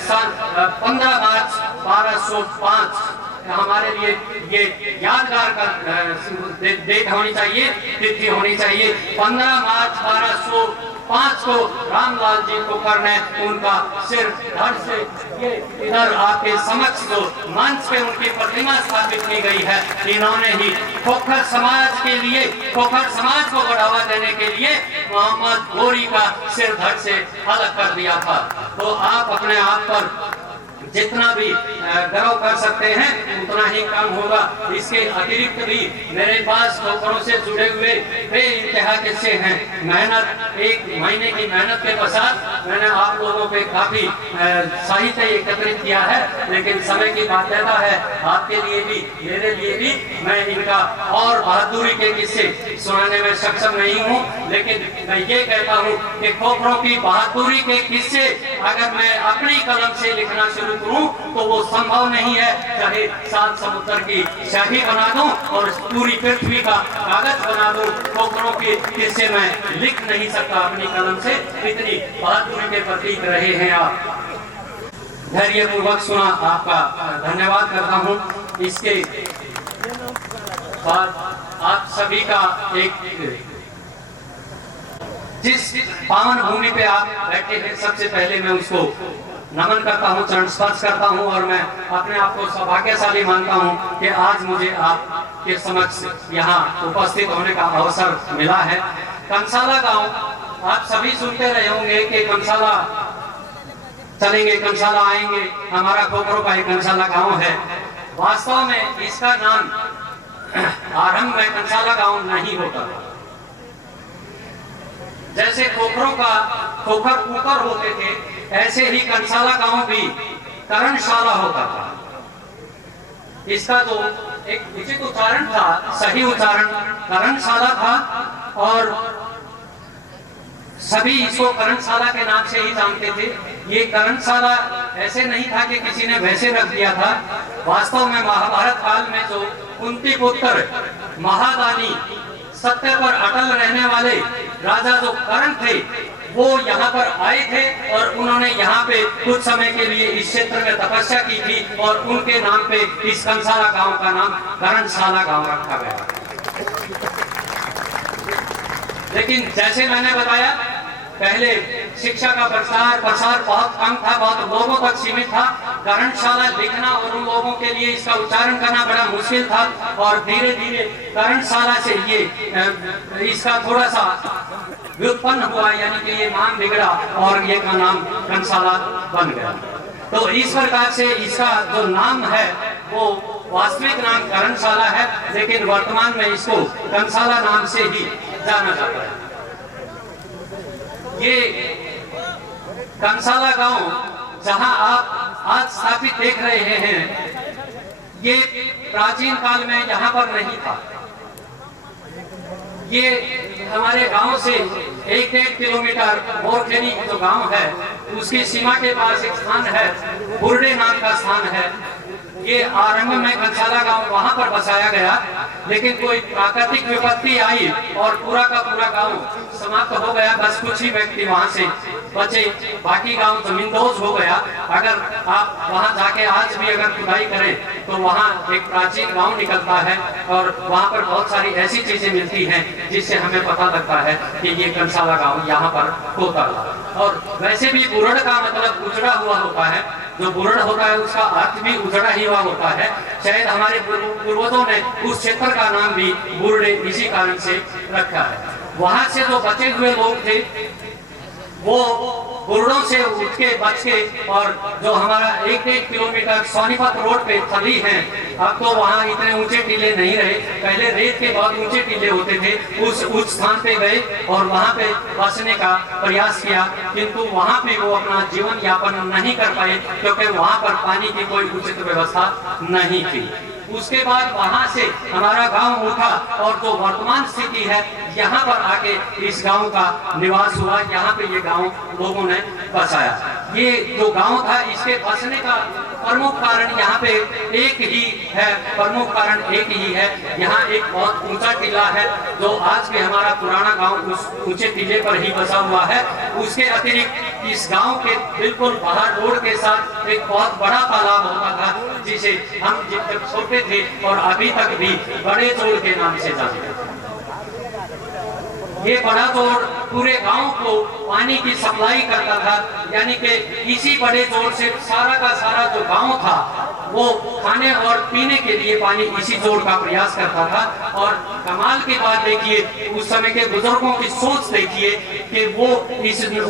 सन 15 मार्च 1205 हमारे लिए ये यादगार का डेट होनी चाहिए, तिथि होनी चाहिए। 15 मार्च 1205 को रामलाल जी को ने उनका सिर धड़ से ये इधर आपके समक्ष जो मंच पे उनकी प्रतिमा स्थापित की गई है, इन्होंने ही खोखर समाज के लिए, खोखर समाज को बढ़ावा देने के लिए मोहम्मद गोरी का सिर धड़ से अलग कर दिया था। तो आप अपने आप पर जितना भी गर्व कर सकते हैं उतना ही कम होगा। इसके अतिरिक्त भी मेरे पास खोखरों से जुड़े हुए बेइंतहा किस्से हैं। मेहनत, 1 महीने की मेहनत के पश्चात मैंने आप लोगों पे काफी साहित्य एकत्रित किया है, लेकिन समय की बाध्यता है, आपके लिए भी मेरे लिए भी मैं इनका और बहादुरी के किस्से सुनाने में सक्षम नहीं हूँ। लेकिन मैं ये कहता हूँ कि खोखरों की बहादुरी के किस्से अगर मैं अपनी कलम से लिखना शुरू करूं तो वो संभव नहीं है। चाहे 7 समुद्र की शाही बना दूं और पूरी पृथ्वी का कागज बना दूं, खोखरों के किस्से मैं लिख नहीं सकता अपनी कलम से। इतनी बहादुरी के प्रतीक रहे हैं आप। धैर्य पूर्वक सुना, आपका धन्यवाद करता हूं। इसके बाद आप सभी का एक जिस पावन भूमि पे आप बैठे हैं, सबसे पहले मैं उसको नमन करता हूँ, चरण स्पर्श करता हूँ और मैं अपने आप को सौभाग्यशाली मानता हूँ कि आज मुझे आपके समक्ष यहाँ उपस्थित होने का अवसर मिला है। कंसाला गांव आप सभी सुनते रहे होंगे कि कंसाला चलेंगे, कंसाला आएंगे, हमारा खोखरों का एक कंसाला गांव है। वास्तव में इसका नाम आरंभ में कंसाला गांव नहीं होता। जैसे खोखरों का खोखर ऊपर होते थे, ऐसे ही कंसाला गांव भी करणशाला होता था। इसका जो एक उचित उच्चारण था, सही उच्चारण करणशाला था और सभी इसको करणशाला के नाम से ही जानते थे। ये करणशाला ऐसे नहीं था कि किसी ने वैसे रख दिया था। वास्तव में महाभारत काल में जो कुंती पुत्र महादानी सत्य पर अटल रहने वाले राजा जो कर्ण थे, वो यहाँ पर आए थे और उन्होंने यहाँ पे कुछ समय के लिए इस क्षेत्र में तपस्या की थी और उनके नाम पे इस कंसाला गांव का नाम करणशाला गांव रखा गया। लेकिन जैसे मैंने बताया, पहले शिक्षा का प्रसार बहुत कम था, बहुत लोगों तक सीमित था। करणशाला लिखना और उन लोगों के लिए इसका उच्चारण करना बड़ा मुश्किल था और धीरे धीरे करणशाला से ये इसका थोड़ा सा व्युत्पन्न हुआ, यानी कि ये नाम बिगड़ा और ये का नाम कंसाला बन गया। तो इस प्रकार से इसका जो नाम है वो वास्तविक नाम करणशाला है, लेकिन वर्तमान में इसको कंसाला नाम से ही जाना जाता है। ये कंसाला गांव जहां आप आज स्थापित देख रहे हैं, ये प्राचीन काल में यहाँ पर नहीं था। ये हमारे गांव से 1-1.5 किलोमीटर मोरखेड़ी जो गांव है उसकी सीमा के पास एक स्थान है, बुरडे नाम का स्थान है। ये आरंभ में कंसाला गांव वहां पर बसाया गया, लेकिन कोई प्राकृतिक विपत्ति आई और पूरा का पूरा गांव समाप्त हो गया। बस कुछ ही व्यक्ति वहां से बचे, बाकी गांव जमींदोज हो गया। अगर आप वहां जाके आज भी अगर खुदाई करें तो वहां एक प्राचीन गांव निकलता है और वहां पर बहुत सारी ऐसी चीजें मिलती हैं जिससे हमें पता लगता है कि ये कंसाला गांव यहाँ पर होता था। और वैसे भी बुरड़ का मतलब उजड़ा हुआ होता है, जो बुरड़ होता है उसका अर्थ भी उजड़ा ही हुआ होता है। शायद हमारे पूर्वजों ने उस क्षेत्र का नाम भी बुरड़े इसी कारण से रखा है। वहां से जो बचे हुए लोग थे वो बुरड़ों से उठ के बच के, और जो हमारा 1-1 किलोमीटर सोनीपत रोड पे थली है, अब तो वहाँ इतने ऊंचे टीले नहीं रहे, पहले रेत के बहुत ऊंचे टीले होते थे। उस स्थान पे गए और वहाँ पे बसने का प्रयास किया, किंतु वहाँ पे वो अपना जीवन यापन नहीं कर पाए क्योंकि वहाँ पर पानी की कोई उचित व्यवस्था नहीं थी। उसके बाद वहां से हमारा गांव उठा और जो वर्तमान स्थिति है यहाँ पर आके इस गांव का निवास हुआ। यहाँ पे ये गांव लोगों ने बसाया। ये जो गांव था इसके बसने का प्रमुख कारण यहाँ पे एक ही है, प्रमुख कारण एक ही है। यहाँ एक बहुत ऊंचा टीला है जो आज भी हमारा पुराना गांव उस ऊंचे टीले पर ही बसा हुआ है। उसके अतिरिक्त इस गांव के बिल्कुल बाहर रोड के साथ एक बहुत बड़ा तालाब होता था से हम जब छोटे थे और अभी तक भी बड़े जोड़ के नाम से जानते हैं। ये बड़ा जोड़ पूरे गांव को पानी की सप्लाई करता था, यानी कि इसी बड़े जोड़ से सारा का सारा जो गांव था वो खाने और पीने के लिए पानी इसी जोड़ का प्रयास करता था। और कमाल की बात देखिए, उस समय के बुजुर्गों की सोच देखिए कि वो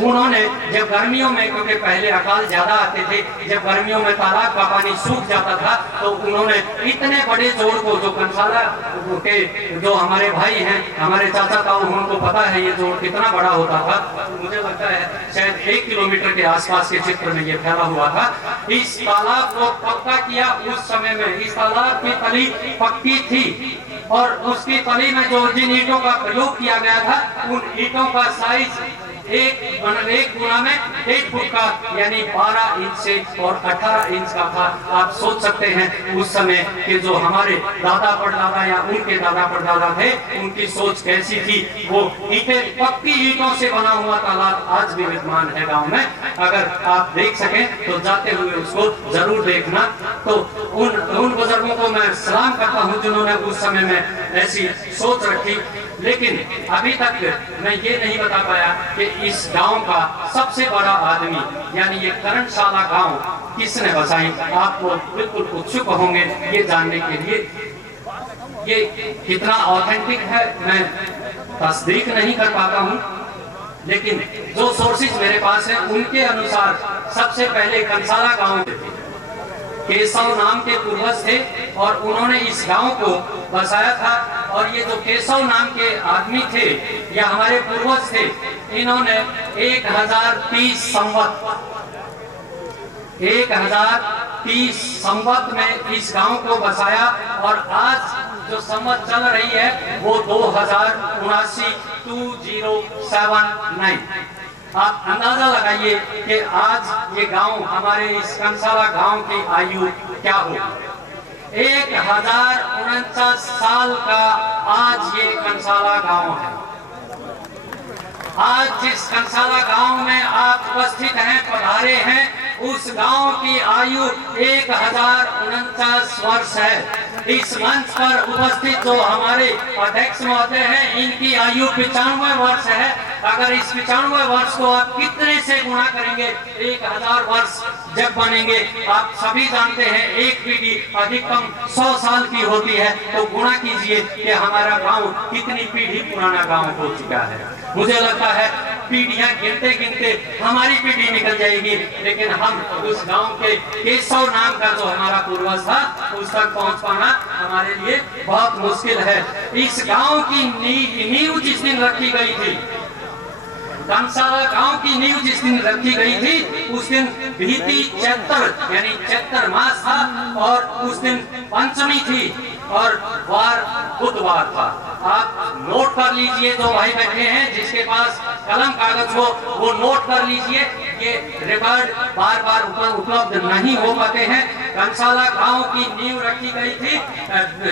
उन्होंने जब गर्मियों में, क्योंकि पहले अकाल ज्यादा आते थे, जब गर्मियों में तालाब का पानी सूख जाता था तो उन्होंने इतने बड़े जोड़ को, जो कंसाला के जो हमारे भाई हैं, हमारे चाचा ताऊ, उनको पता है ये जोड़ कितना बड़ा होता था। मुझे लगता है शायद 1 किलोमीटर के आसपास के क्षेत्र में ये फैला हुआ था। इस तालाब को पक्का किया उस समय में। इस तालाब की तली पक्की थी और उसकी तली में जो जिन ईंटों का प्रयोग किया गया था, उन ईंटों का साइज एक गुना में 1 फुट का, यानी 12 इंच से और 18 इंच का था। आप सोच सकते हैं उस समय के जो हमारे दादा परदादा या उनके दादा परदादा थे, उनकी सोच कैसी थी। वो ईंटें, पक्की ईंटों से बना हुआ तालाब आज भी विद्यमान है गांव में। अगर आप देख सकें तो जाते हुए उसको जरूर देखना। तो उन बुजुर्गों को मैं सलाम करता हूं जिन्होंने उस समय में ऐसी सोच रखी। लेकिन अभी तक मैं ये नहीं बता पाया कि इस गांव का सबसे बड़ा आदमी, यानी ये करणशाला गांव किसने बसाई। आप लोग बिल्कुल उत्सुक होंगे ये जानने के लिए। ये कितना ऑथेंटिक है मैं तस्दीक नहीं कर पाता हूँ, लेकिन जो सोर्सेज मेरे पास हैं उनके अनुसार सबसे पहले कंसाला गांव केशव नाम के पूर्वज थे और उन्होंने इस गांव को बसाया था। और ये जो केशव नाम के आदमी थे या हमारे पूर्वज थे, इन्होंने 1030 संवत में इस गांव को बसाया। और आज जो संवत चल रही है वो 2079। आप अंदाजा लगाइए कि आज ये गांव, हमारे इस कंसाला गांव की आयु क्या होगी। 1049 साल का आज ये कंसाला गांव है। आज जिस कंसाला गांव में आप उपस्थित हैं, पधारे हैं, उस गांव की आयु 1049 वर्ष है। इस मंच पर उपस्थित जो हमारे अध्यक्ष महोदय हैं, इनकी आयु 95 वर्ष है। अगर इस 95 वर्ष को आप कितने से गुणा करेंगे, 1000 वर्ष जब बनेंगे, आप सभी जानते हैं एक पीढ़ी अधिकतम 100 साल की होती है। तो गुणा कीजिए कि हमारा गांव कितनी पीढ़ी पुराना गांव हो चुका है। मुझे लगता है पीढ़ियां गिनते गिनते हमारी पीढ़ी निकल जाएगी, लेकिन हम उस गांव के केशव नाम का जो हमारा पूर्वज था उस तक पहुंच पाना हमारे लिए बहुत मुश्किल है। इस गांव की नींव जिस दिन रखी गई थी, कंसाला गांव की नींव जिस दिन रखी गई थी, उस दिन भीति चैत्र यानी चैत्र मास था और उस दिन पंचमी थी और वार बुधवार था। आप नोट कर लीजिए, जो भाई बैठे हैं जिसके पास कलम कागज हो वो नोट कर लीजिए। ये रिकॉर्ड बार बार उपलब्ध नहीं हो पाते हैं। कंसाला गांव की नींव रखी गई थी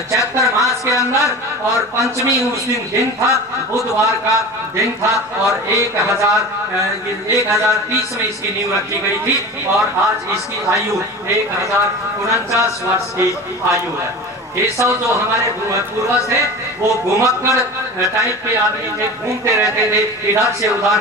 चैत्र मास के अंदर और पंचमी उस दिन था, बुधवार का दिन था और 1030 में इसकी नींव रखी गई थी और आज इसकी आयु 1049 वर्ष की आयु है। केशव जो हमारे पूर्वज थे वो घुमक्कड़ टाइप के आदमी थे, घूमते रहते थे इधर से उधर।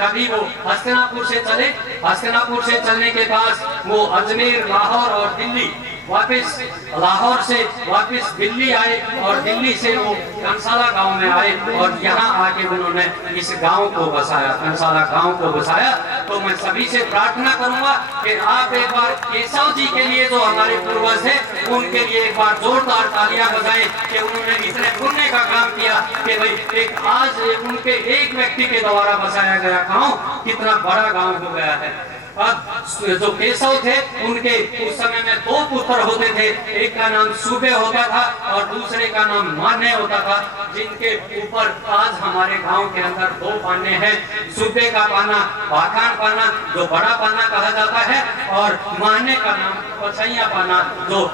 कभी वो हस्तिनापुर से चले, हस्तिनापुर से चलने के पास वो अजमेर, लाहौर और दिल्ली, वापस लाहौर से वापस दिल्ली आए और दिल्ली से वो कंसाला गांव में आए और यहाँ आके उन्होंने इस गांव को बसाया, कंसाला गांव को बसाया। तो मैं सभी से प्रार्थना करूंगा कि आप एक बार केशव जी के लिए जो हमारे पूर्वज थे उनके लिए एक बार जोरदार तालियां बजाएं कि उन्होंने इतने पुण्य का काम किया कि भाई एक आज उनके एक व्यक्ति के द्वारा बसाया गया गांव कितना बड़ा गांव हो गया है। अब जो केशव थे उनके उस समय में 2 पुत्र होते थे, एक का नाम सूबे होता था और दूसरे का नाम मान्य होता था, जिनके ऊपर आज हमारे गांव के अंदर 2 पाने हैं। सूबे का पाना भाखान पाना जो बड़ा पाना कहा जाता है और मान्य का नाम पछैया पाना जो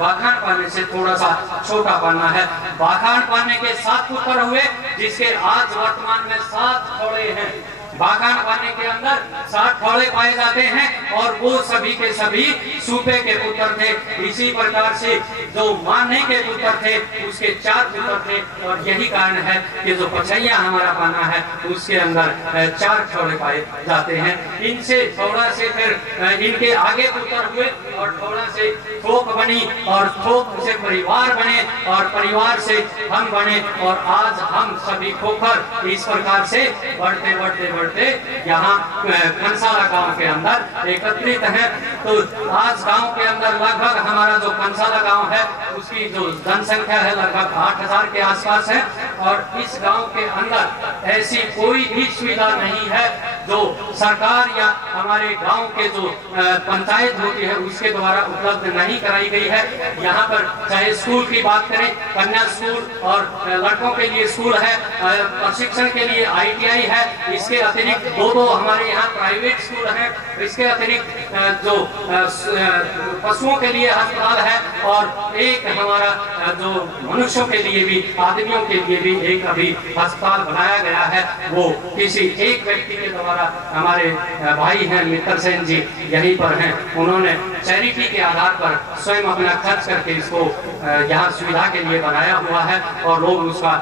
भाखान पाने से थोड़ा सा छोटा पाना है। भाखान पाने के 7 पुत्र हुए जिसके आज वर्तमान में 7 घोड़े हैं। बागान पाने के अंदर 7 थोड़े पाए जाते हैं और वो सभी के सभी सूपे के पुत्र थे। इसी प्रकार से जो माने के पुत्र थे उसके 4 पुत्र थे और यही कारण है कि जो पछैया हमारा पाना है उसके अंदर 4 थोड़े पाए जाते हैं। इनसे थोड़ा से फिर इनके आगे पुत्र हुए और थोड़ा से थोक बनी और थोक से परिवार बने और परिवार से हम बने और आज हम सभी खोखर इस प्रकार से बढ़ते बढ़ते बढ़ते यहाँ कंसाला गांव के अंदर एकत्रित हैं। तो आज गांव के अंदर लगभग हमारा जो कंसाला गांव है उसकी जो जनसंख्या है लगभग 8000 के आसपास है और इस गांव के अंदर ऐसी कोई भी सुविधा नहीं है जो सरकार या हमारे गांव के जो पंचायत होती है उसके द्वारा उपलब्ध नहीं कराई गई है। यहाँ पर चाहे स्कूल की बात करें, कन्या स्कूल और लड़कों के लिए स्कूल है, प्रशिक्षण के लिए ITI है, इसके अतिरिक्त 2 हमारे यहाँ प्राइवेट स्कूल है, इसके अतिरिक्त जो पशुओं के लिए अस्पताल है और एक हमारा जो मनुष्यों के लिए भी, आदमियों के लिए भी एक अभी अस्पताल बनाया गया है। वो किसी एक व्यक्ति के द्वारा हमारे भाई हैं मित्र सेन जी यहीं पर हैं, उन्होंने चैरिटी के आधार पर स्वयं अपना खर्च करके इसको यहाँ सुविधा के लिए बनाया हुआ है और लोग उसका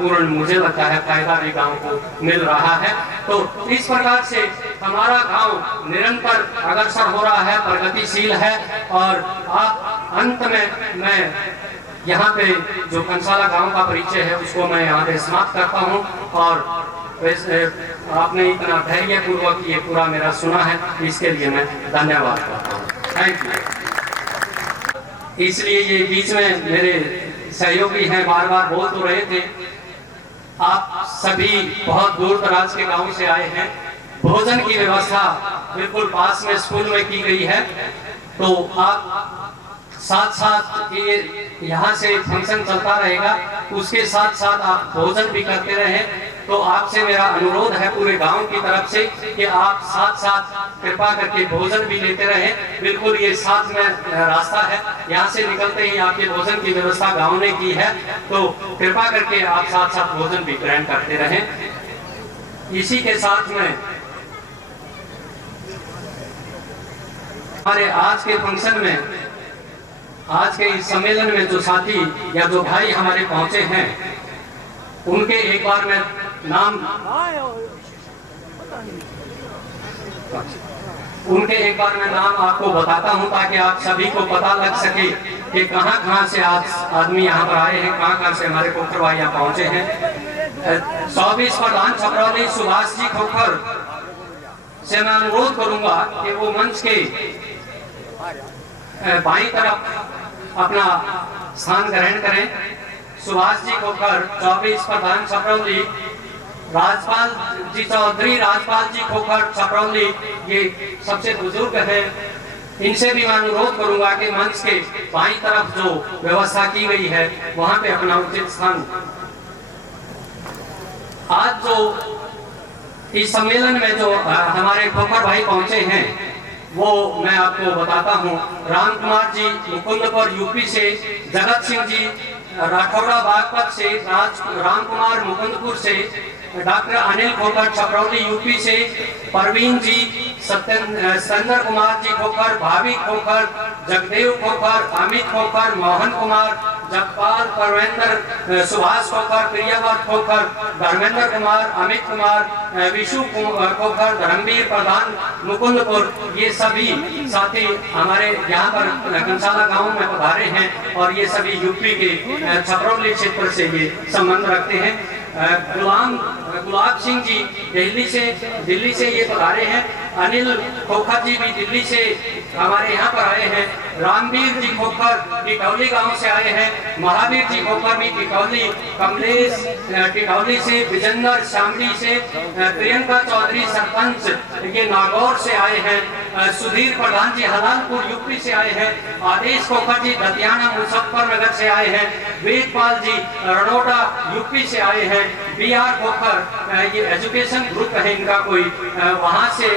पूर्ण मुझे लगता है फायदा भी गांव को मिल रहा है। तो इस प्रकार से हमारा गांव निरंतर अग्रसर हो रहा है, प्रगतिशील है और आप अंत में मैं यहाँ पे जो कंसाला गांव का परिचय है उसको मैं यहाँ पे समाप्त करता हूँ और वैसे आपने इतना धैर्य पूर्वक ये पूरा मेरा सुना है इसके लिए मैं धन्यवाद करता हूँ। Thank you. इसलिए ये बीच में मेरे सहयोगी हैं बार बार बोल तो रहे थे, आप सभी बहुत दूर दराज के गांव से आए हैं, भोजन की व्यवस्था बिल्कुल पास में स्कूल में की गई है, तो आप साथ साथ ये यहाँ से फंक्शन चलता रहेगा, उसके साथ साथ आप भोजन भी करते रहें। तो आपसे मेरा अनुरोध है पूरे गांव की तरफ से कि आप साथ साथ कृपा करके भोजन भी लेते रहें। बिल्कुल ये साथ में रास्ता है, यहाँ से निकलते ही आपके भोजन की व्यवस्था गांव ने की है, तो कृपा करके आप साथ साथ भोजन भी ग्रहण करते रहें। इसी के साथ में हमारे आज के फंक्शन में, आज के इस सम्मेलन में जो साथी या जो भाई हमारे पहुंचे हैं उनके एक बार मैं नाम आपको बताता हूं ताकि आप सभी को पता लग सके कि कहां से आज आदमी यहाँ पर आए हैं, कहां से हमारे खोखर भाई यहाँ पहुंचे हैं। 24 प्रधान छपरौली सुभाष जी खोखर से मैं अनुरोध करूंगा कि वो मंच के बाईं तरफ अपना स्थान ग्रहण करें। सुभाष जी खोखर 24 प्रधान छपरौली, राजपाल जी चौधरी राजपाल जी खोखर छपरौली ये सबसे बुजुर्ग हैं, इनसे भी मैं अनुरोध करूंगा कि मंच के बाईं तरफ जो व्यवस्था की गई है वहां पे अपना उचित स्थान। आज जो इस सम्मेलन में जो हमारे खोखर भाई पहुंचे हैं वो मैं आपको बताता हूं। राम कुमार जी मुकुंदपुर यूपी से, जगत सिंह जी राठौड़ा बागपत से, राम कुमार मुकुंदपुर से, डॉक्टर अनिल खोखर छपरौली यूपी से, परवीन जी, सत्येंद्र कुमार जी खोखर, भाभी खोखर, जगदेव खोखर, अमित खोखर, मोहन कुमार, जगपाल, परवेंद्र, सुभाष खोखर, प्रियव्रत खोखर, धर्मेंद्र कुमार, अमित कुमार, विशु खोखर, धर्मवीर प्रधान मुकुंदपुर, ये सभी साथी हमारे यहाँ पर कंसाला गांव में पधारे हैं और ये सभी यूपी के छपरौली क्षेत्र से ये संबंध रखते हैं। गुलाब सिंह जी दिल्ली से ये पधारे हैं। अनिल खोखर जी भी दिल्ली से हमारे यहाँ पर आए हैं। रामवीर जी खोखर टिकौली गांव से आए हैं। महावीर जी खोखर भी टिकौली, कमलेश टिकौली से, विजेंद्र शामली से, प्रियंका चौधरी सरपंच ये नागौर से आए हैं। सुधीर प्रधान जी हलालपुर यूपी से आए हैं। आदेश खोखर जी दतियाना मुजफ्फरनगर से आए हैं। वेदपाल जी रनोटा यूपी से आए हैं। BR खोखर ये एजुकेशन ग्रुप है इनका कोई, वहां से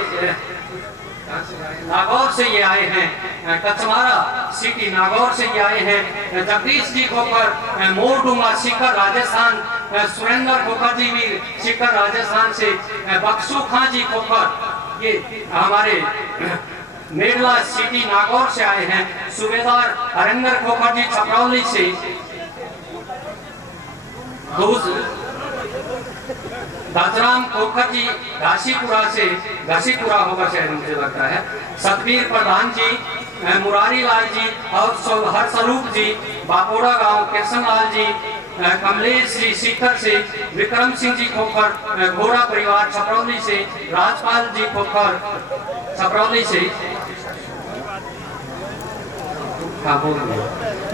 नागौर से ये आए हैं। कचमारा सिटी नागौर से ये आए हैं। जगदीश जी खोखर मोरडूंगा सीकर राजस्थान सुरेंद्र खोखर जी भी सीकर राजस्थान से, बक्सू खां जी खोखर ये हमारे मेरला सिटी नागौर से आए हैं, सूबेदार हरेंद्र खोखर जी छपरौली से, दाजराम खोखर जी घासीपुरा से, घासीपुरा होगा शायद मुझे लगता है, सतबीर प्रधान जी, मुरारी लाल जी और हरस्वरूप जी बापोड़ा गांव, कृष्ण लाल जी, कमलेश जी सीकर से, विक्रम सिंह जी खोखर घोड़ा परिवार छपरौली से, राजपाल जी खोखर छपरौली से।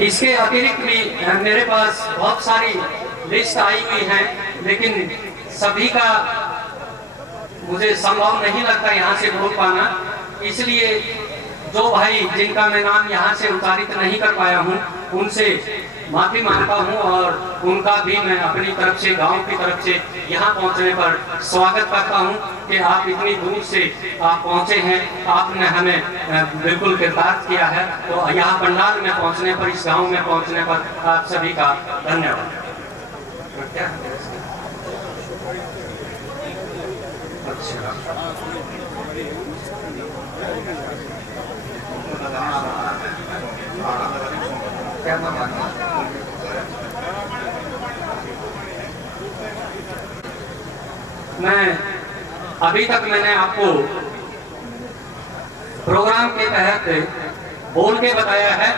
इसके अतिरिक्त भी मेरे पास बहुत सारी लिस्ट आई हुई है, लेकिन सभी का मुझे संभव नहीं लगता यहाँ से बोल पाना, इसलिए जो भाई जिनका मैं नाम यहाँ से उच्चारित नहीं कर पाया हूँ उनसे माफी मांगता हूँ, और उनका भी मैं अपनी तरफ से, गांव की तरफ से यहाँ पहुँचने पर स्वागत करता हूँ कि आप इतनी दूर से आप पहुँचे हैं, आपने हमें बिल्कुल कृतार्थ किया है। तो यहाँ पंडाल में पहुँचने पर, इस गांव में पहुँचने पर आप सभी का धन्यवाद। मैं अभी तक मैंने आपको प्रोग्राम के तहत बोल के बताया है,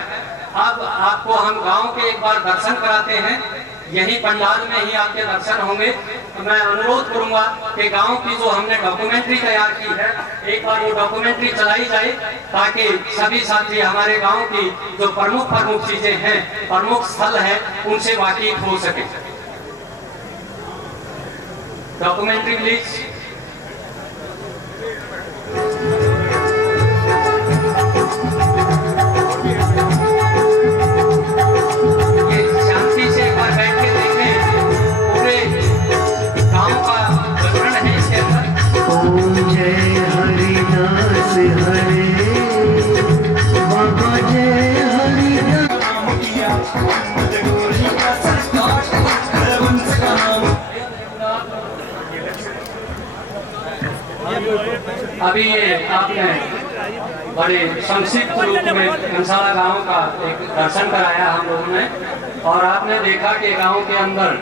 अब आपको हम गांव के एक बार दर्शन कराते हैं, यही पंडाल में ही आपके दर्शन होंगे। तो मैं अनुरोध करूंगा कि गांव की जो हमने डॉक्यूमेंट्री तैयार की है, एक बार वो डॉक्यूमेंट्री चलाई जाए ताकि सभी साथी हमारे गांव की जो प्रमुख चीजें हैं, प्रमुख स्थल है, उनसे वाकिफ हो सके। Documentary please. अभी ये आपने बड़े संक्षिप्त रूप में कंसाला गांव का एक दर्शन कराया हम लोगों ने, और आपने देखा कि गांव के अंदर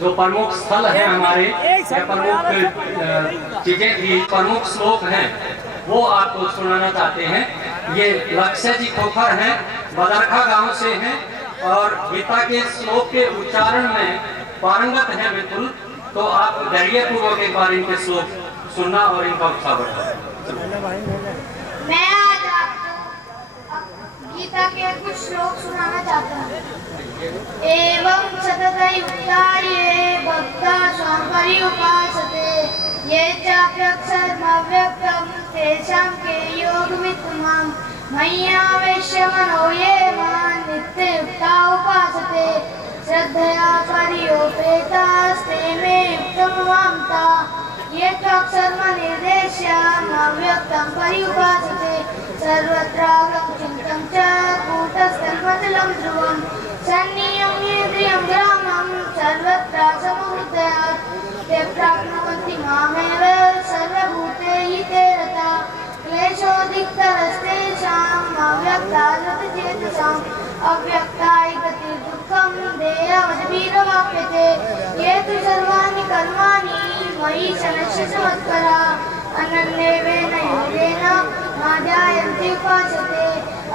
जो प्रमुख स्थल हैं हमारे, या प्रमुख चीजें थी, प्रमुख श्लोक हैं, वो आपको सुनाना चाहते हैं। ये लक्ष्य जी खोखर हैं, बदरखा गांव से हैं, और गीता के श्लोक के उच्चारण में पारंगत हैं बिल्कुल। तो आप धैर्यपूर्वक एक बार इनके श्लोक सुनना और इनका उत्साह बढ़ाना। मैं आज आपको गीता के कुछ श्लोक सुनाना चाहता हूँ। एवं सततयुक्ताये भक्ता स्वां पर्युपासते ये चाप्यक्षरमव्यक्तं तेषां के योगवित्तमं मय्यावेश्य मनो ये मां नित्ययुक्ता उपासते श्रद्धया पर्योपेतास्ते मे युक्तं मां ये चाक्षरमनिर्देश्यमव्यक्तं पर्युपासते सर्वत्रागं चिन्तं च कूटस्थं ध्रुवं सन्नियम्येन्द्रियं ग्रामं सर्वत्र समुद्रयात् ते प्राप्नुवन्ति मामेव सर्वभूतैः रता क्लेशोदिक्तरस्तेषाम् अव्यक्ताचेतसाम् अव्यक्ताय गतिर्दुःखं देयवद्भिरवाप्यते ये तु सर्वाणि कर्माणि मयि सनश्य समत्परा अनन्येवेन योगेन माध्यायन्ति उपासते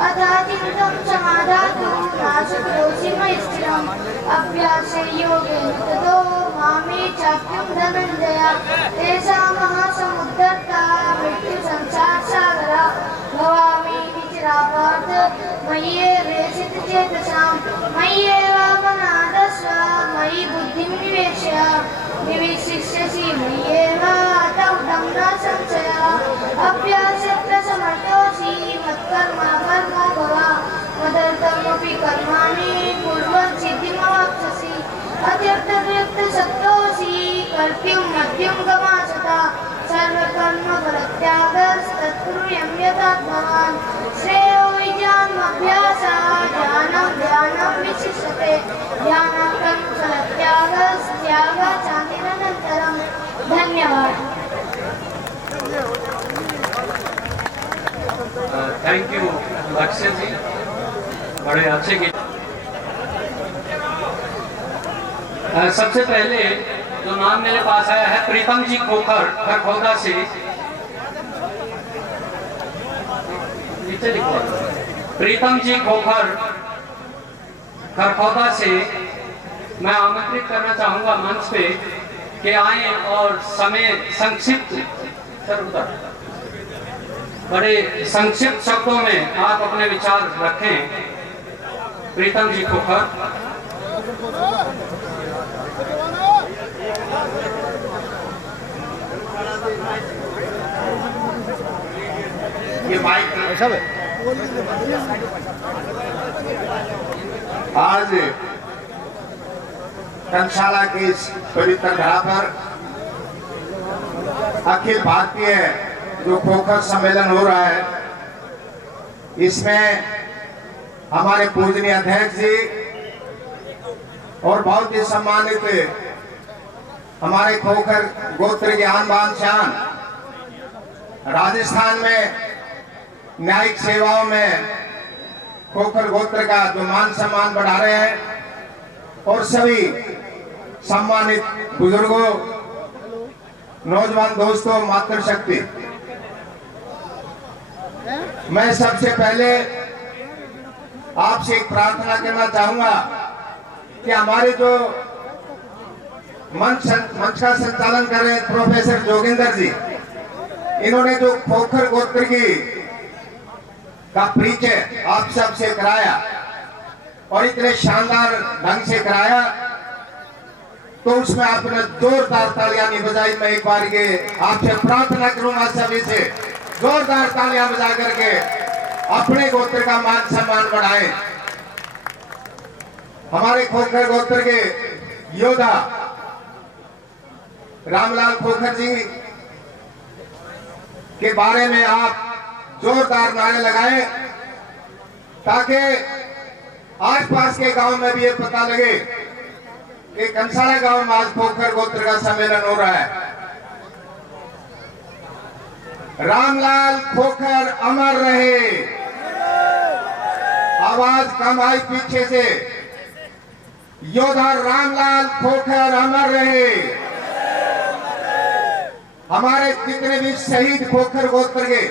अतः चित्तं समाधातु नाशक्रोषि मयि स्थिरम् अभ्यासे योगेन ततो मामे चाप्यं धनञ्जय तेषां महासमुद्धर्ता मृत्युसंसारसागरा भवामि विचिरापार्थ मय्येवेशितचेतसां मय्येवावनादस्व मयि बुद्धिं निवेशय निविशिष्यसि मय्येव तं न संशयः अभ्यासेऽत्र समर्थोऽसि मत्कर्म कर्मो भव मदर्थमपि कर्माणि कुर्वन् सिद्धिमवाप्स्यसि अत्यक्तव्यक्तसक्तोऽसि कर्तुं मध्यं गमासता सर्वकर्मफलत्यागस्तत्कुर्यं यथात्मवान् श्रेयो विज्ञानमभ्यासः ध्यानं विशिष्यते ध्यानं कर्मफलत्यागस्त्यागः धन्यवाद। थैंक यू लक्ष्य जी, बड़े अच्छे गीत। सबसे पहले जो नाम मेरे पास आया है प्रीतम जी खोखर खरखौदा से, नीचे लिखो, प्रीतम जी खोखर खरखौदा से मैं आमंत्रित करना चाहूंगा मंच पे कि आए और समय संक्षिप्त बड़े संक्षिप्त शब्दों में आप अपने विचार रखें। प्रीतम जी खोखर। ये माइक आज कंशाला की इस पवित्र धरा पर अखिल भारतीय जो खोखर सम्मेलन हो रहा है, इसमें हमारे पूजनीय अध्यक्ष जी और बहुत ही सम्मानित हमारे खोखर गोत्र के आन बान शान, राजस्थान में न्यायिक सेवाओं में खोखर गोत्र का जो मान सम्मान बढ़ा रहे हैं, और सभी सम्मानित बुजुर्गों, नौजवान दोस्तों, मातृशक्ति, मैं सबसे पहले आपसे एक प्रार्थना करना चाहूंगा कि हमारे जो मंच का संचालन कर रहे हैं प्रोफेसर जोगिंदर जी, इन्होंने जो खोखर गोत्र का परिचय आप सबसे कराया और इतने शानदार ढंग से कराया, तो उसमें आपने जोरदार तालियां नहीं बजाई। मैं एक बार ये आपसे प्रार्थना करूंगा सभी से, जोरदार तालियां बजा करके अपने गोत्र का मान सम्मान बढ़ाएं। हमारे खोखर गोत्र के योद्धा रामलाल खोखर जी के बारे में आप जोरदार नारे लगाएं, ताकि आसपास के गांव में भी ये पता लगे कि कंसाला गांव में आज खोखर गोत्र का सम्मेलन हो रहा है। रामलाल खोखर अमर रहे। आवाज कम आई पीछे से। योद्धा रामलाल खोखर अमर रहे। हमारे जितने भी शहीद खोखर गोत्र के,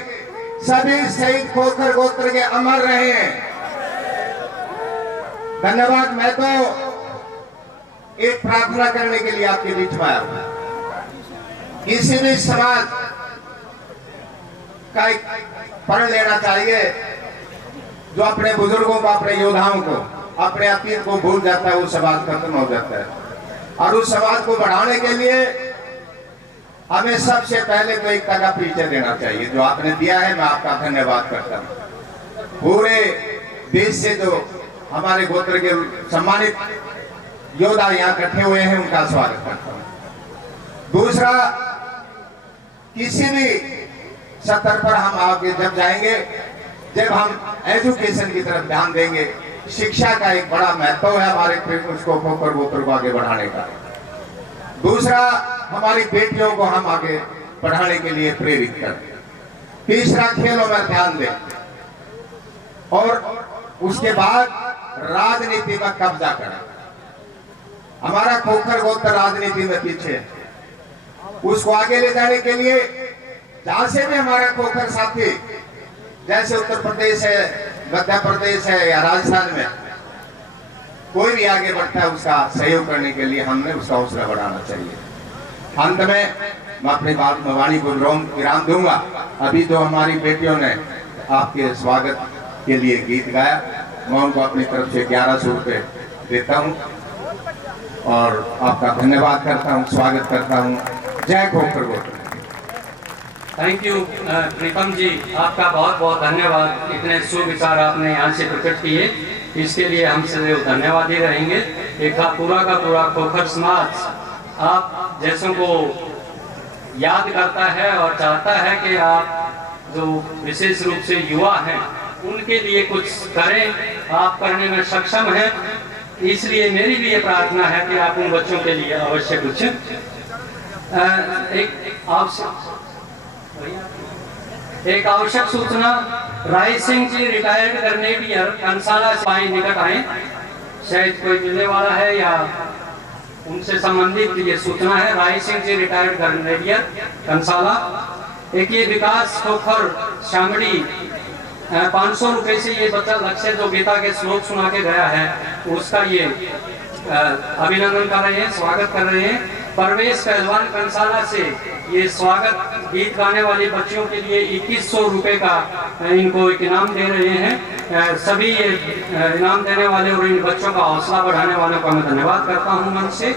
सभी शहीद खोखर गोत्र के अमर रहे हैं। धन्यवाद। मैं तो एक प्रार्थना करने के लिए आपके बीच में आया हूं। किसी भी समाज का एक प्रण लेना चाहिए जो अपने बुजुर्गों को, अपने योद्धाओं को, अपने अतीत को भूल जाता है, वो समाज खत्म हो जाता है। और उस समाज को बढ़ाने के लिए हमें सबसे पहले तो एकता का परिचय देना चाहिए, जो आपने दिया है। मैं आपका धन्यवाद करता हूं। पूरे देश से जो हमारे गोत्र के सम्मानित योद्धा यहाँ इकट्ठे हुए हैं, उनका स्वागत करता हूं। दूसरा, किसी भी स्तर पर हम आगे जब जाएंगे, जब हम एजुकेशन की तरफ ध्यान देंगे, शिक्षा का एक बड़ा महत्व है हमारे उसको खोखर गोत्र को आगे बढ़ाने का। दूसरा, हमारी बेटियों को हम आगे बढ़ाने के लिए प्रेरित करें। तीसरा, खेलों में ध्यान दें। और उसके बाद राजनीति में कब्जा करें। हमारा खोखर गोत्र राजनीति में पीछे है, उसको आगे ले जाने के लिए जहां से भी हमारा खोखर साथी, जैसे उत्तर प्रदेश है, मध्य प्रदेश है या राजस्थान में, कोई भी आगे बढ़ता है, उसका सहयोग करने के लिए हमने उसका हौसला बढ़ाना चाहिए। अंत में मैं अपनी बात में वाणी को विराम दूंगा। अभी जो हमारी बेटियों ने आपके स्वागत के लिए गीत गाया, मैं उनको अपनी तरफ से 1100 रुपये देता हूं और आपका धन्यवाद करता हूं, स्वागत करता हूं। जय खोखर गोत्र। थैंक यू प्रीतम जी, आपका बहुत बहुत धन्यवाद। इतने सुविचार आपने यहाँ से प्रकट किए, इसके लिए हम सदैव धन्यवादी रहेंगे। एक पूरा का पूरा खोखर समाज आप जैसों को याद करता है और चाहता है कि आप जो विशेष रूप से युवा हैं उनके लिए कुछ करें। आप करने में सक्षम हैं, इसलिए मेरी भी ये प्रार्थना है कि आप उन बच्चों के लिए अवश्य कुछ एक आवश्यक सूचना, राय सिंह जी रिटायर्ड ग्रेनेडियर कंसाला सिपाही निकट आए। शायद कोई मिलने वाला है या उनसे संबंधित ये सूचना है। राय सिंह जी रिटायर्ड ग्रेनेडियर कंसाला। एक ये विकास खोखर शामड़ी 500 रुपए से ये बच्चा लक्ष्य जो गीता के श्लोक सुना के गया है उसका ये अभिनंदन कर रहे हैं, स्वागत कर रहे हैं। परवेश पहलवान कंसाला से ये स्वागत गीत गाने वाले बच्चों के लिए 2100 रुपए का इनको एक इनाम दे रहे हैं। सभी ये इनाम देने वाले और इन बच्चों का हौसला बढ़ाने वालों का मैं धन्यवाद करता हूँ मन से।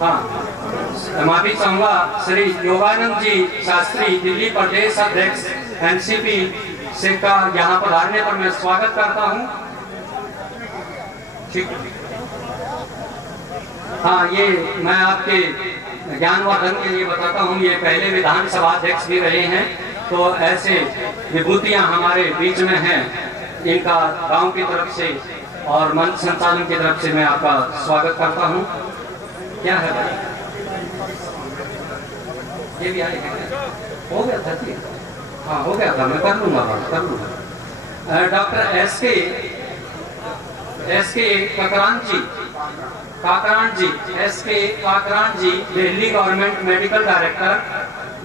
हाँ, माफी चाहूंगा, श्री योगानंद जी शास्त्री दिल्ली प्रदेश अध्यक्ष एनसीपी से का यहाँ पर आने पर मैं स्वागत करता हूँ। ठीक, हाँ, ये मैं आपके ज्ञानवर्धन के लिए बताता हूँ, ये पहले विधानसभा अध्यक्ष भी रहे हैं, तो ऐसे विभूतियाँ हमारे बीच में हैं। इनका गांव की तरफ से और मंच संचालन की तरफ से मैं आपका स्वागत करता हूँ। क्या है भाई, ये भी आए हैं? हो गया था जी, हाँ हो गया था, मैं कर लूँगा बात, कर लूँगा। डॉक्टर एस के काकरान जी दिल्ली गवर्नमेंट मेडिकल डायरेक्टर,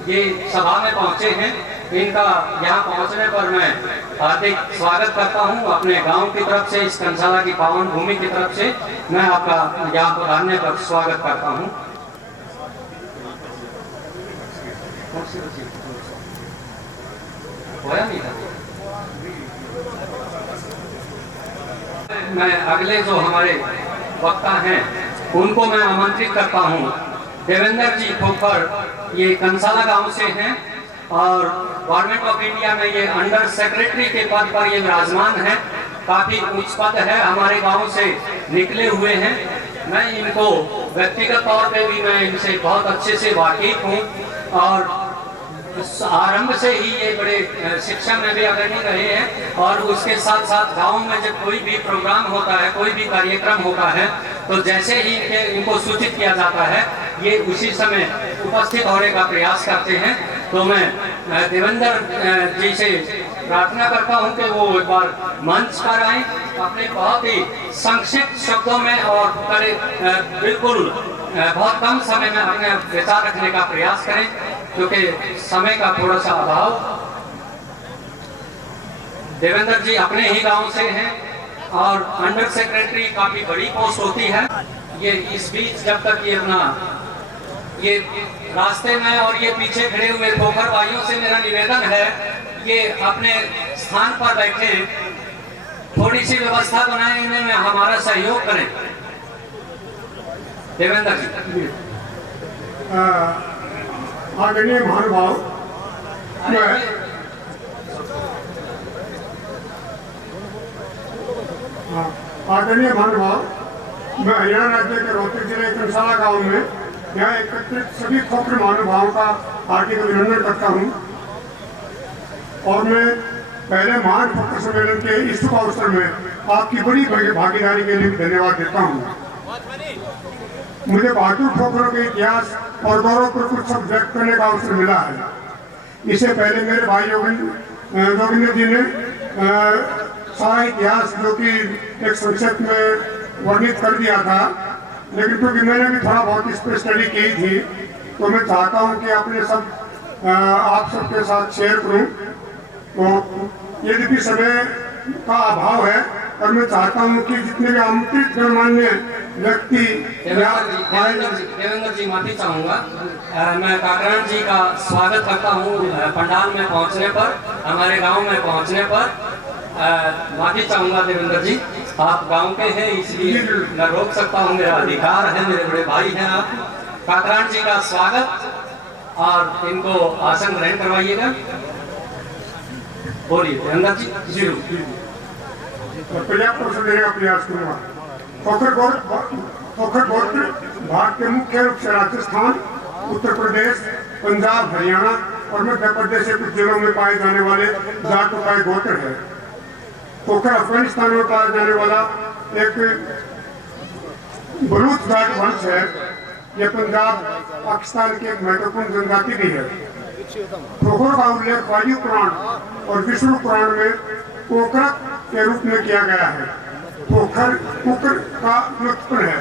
ये सभा में पहुंचे हैं। इनका यहाँ पहुंचने पर मैं हार्दिक स्वागत करता हूँ अपने गांव की तरफ से, इस कंसाला की पावन भूमि की तरफ से मैं आपका यहाँ पर आने पर स्वागत करता हूँ। मैं अगले जो हमारे वक्ता हैं उनको मैं आमंत्रित करता हूँ। देवेंद्र जी खोखर, ये कंसाला गांव से हैं और गवर्नमेंट ऑफ इंडिया में ये अंडर सेक्रेटरी के पद पर ये विराजमान है। काफी उच्च पद है, हमारे गांव से निकले हुए हैं। मैं इनको व्यक्तिगत तौर पे भी मैं इनसे बहुत अच्छे से वाकिफ हूँ और आरंभ से ही ये बड़े शिक्षा में भी अग्रणी रहे हैं और उसके साथ साथ गांव में जब कोई भी प्रोग्राम होता है, कोई भी कार्यक्रम होता है, तो जैसे ही इनको सूचित किया जाता है ये उसी समय उपस्थित होने का प्रयास करते हैं। तो मैं देवेंद्र जी से प्रार्थना करता हूं कि वो एक बार मंच पर आए, अपने बहुत ही संक्षिप्त शब्दों में और बिल्कुल बहुत कम समय में अपने विचार रखने का प्रयास करें, क्योंकि समय का थोड़ा सा अभाव। देवेंद्र जी अपने ही गांव से हैं और अंडर सेक्रेटरी काफी बड़ी पोस्ट होती है। ये इस बीच जब तक ये अपना ये रास्ते में और ये पीछे खड़े हुए खोखर भाइयों से मेरा निवेदन है, ये अपने स्थान पर बैठे, थोड़ी सी व्यवस्था बनाने में हमारा सहयोग करें। देवेंद्र जी। आदरणीय महानुभाव, मैं हरियाणा राज्य के रोहतक जिले के कंसाला गांव में यहाँ एकत्रित सभी खोखर महानुभावों का हार्दिक अभिनंदन करता हूँ और मैं पहले महान खोखर सम्मेलन के इस शुभ अवसर में आपकी बड़ी भागीदारी के लिए धन्यवाद देता हूँ। मुझे बहादुर खोखरों के इतिहास और गौरव पर कुछ शब्द व्यक्त करने का अवसर मिला है। इससे पहले मेरे भाई जोगिंदर जी ने सारा इतिहास जो कि एक संक्षिप्त में वर्णित कर दिया था, लेकिन क्योंकि मैंने भी थोड़ा बहुत इस पर स्टडी की थी तो मैं चाहता हूं कि अपने सब आप सबके साथ शेयर करूं। तो यद्यपि समय का अभाव है और मैं चाहता हूं कि जितने भी आमंत्रित गणमान्य व्यक्ति। देवेंद्र जी माफी चाहूंगा, मैं काकरान जी का स्वागत करता हूं पंडाल में पहुंचने पर, हमारे गांव में पहुंचने पर। माफी चाहूंगा देवेंद्र जी, आप गांव के हैं इसलिए मैं रोक सकता हूं, मेरा अधिकार है, मेरे बड़े भाई हैं आप। काकरान जी का स्वागत और इनको आसन ग्रहण करवाइएगा। बोलिए देवेंद्र जी। जरूर पर्याप्त अवसर देने का प्रयास करूंगा। खोखर गोत्र भारत के मुख्य रूप से राजस्थान, उत्तर प्रदेश, पंजाब, हरियाणा और मध्य प्रदेश के कुछ जिलों में पाए जाने वाले जाट गोत्र है। खोखर अफगानिस्तान में पाया जाने वाला एक बलूच जाट वंश है। यह पंजाब पाकिस्तान की एक महत्वपूर्ण जनजाति भी है। खोखर का उल्लेख वायु पुराण और विष्णु पुराण में कोकरक के रूप में किया गया है। खोखर कुकर का व्युत्पन्न है,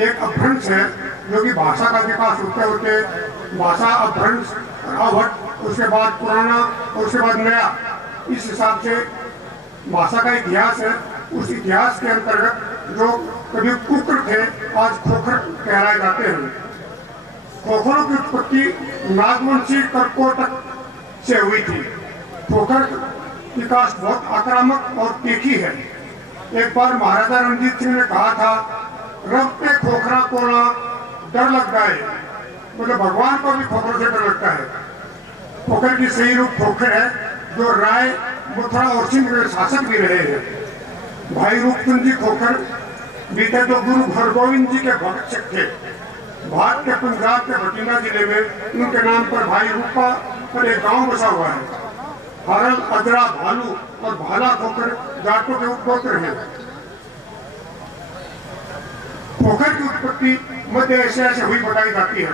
एक अपभ्रंश है जो कि भाषा का विकास होते होते भाषा अपभ्रंश आवट, उसके बाद पुराना और उसके बाद नया, इस हिसाब से भाषा का इतिहास है। उस इतिहास के अंतर्गत जो कभी कुकर थे आज खोखर कहलाए जाते हैं। खोखरों की उत्पत्ति नागवंशी कर्कोटक से हुई थी। खोखर की कास्ट बहुत आक्रामक और तीखी है। एक बार महाराजा रणजीत सिंह ने कहा था, रब पे खोखरा को ना डर लगता है, मतलब भगवान को भी खोखरों से डर लगता है। खोखर की सही रूप खोखर है जो राय, मथुरा और सिंध के शासक भी रहे हैं। भाई रूपचंद जी खोखर बीते तो गुरु हरगोविंद जी के भक्त थे। भारत के पंजाब के बठिंडा जिले में उनके नाम पर भाई रूपा पर एक गांव बसा हुआ है। हरल, अजरा, भालू और भाला खोखर जाटों के उपगोत्र हैं। खोखर की उत्पत्ति मध्य एशिया से हुई बताई जाती है,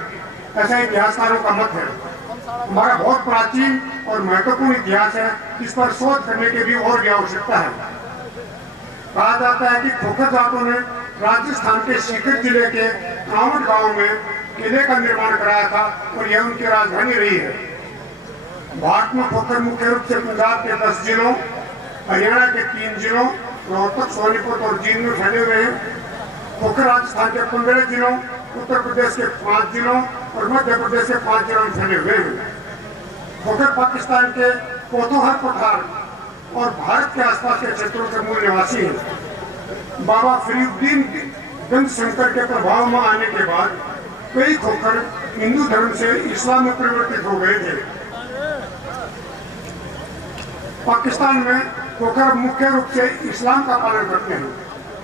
ऐसा इतिहासकारों का मत है। हमारा बहुत प्राचीन और महत्वपूर्ण इतिहास है, इस पर शोध करने की भी और भी आवश्यकता है। कहा जाता है कि खोखर जाटों ने राजस्थान के सीकर जिले के कांवड़ गांव में किले का निर्माण कराया था और यह उनकी राजधानी रही है। भारत में खोखर मुख्य रूप से पंजाब के 10 जिलों, हरियाणा के 3 जिलों, रोहतक, सोनीपत और जींद में फैले हुए हैं। खोखर राजस्थान के 15 जिलों, उत्तर प्रदेश के 5 जिलों और मध्य प्रदेश के 5 जिलों में फैले हुए हैं। खोखर पाकिस्तान के पोथोहर पठार और भारत के आसपास के क्षेत्रों के मूल निवासी हैं। बाबा फरीउद्दीन गंज शंकर के प्रभाव में आने के बाद कई खोखर हिंदू धर्म से इस्लाम में परिवर्तित हो गए थे। पाकिस्तान में खोखर मुख्य रूप से इस्लाम का पालन करते हैं,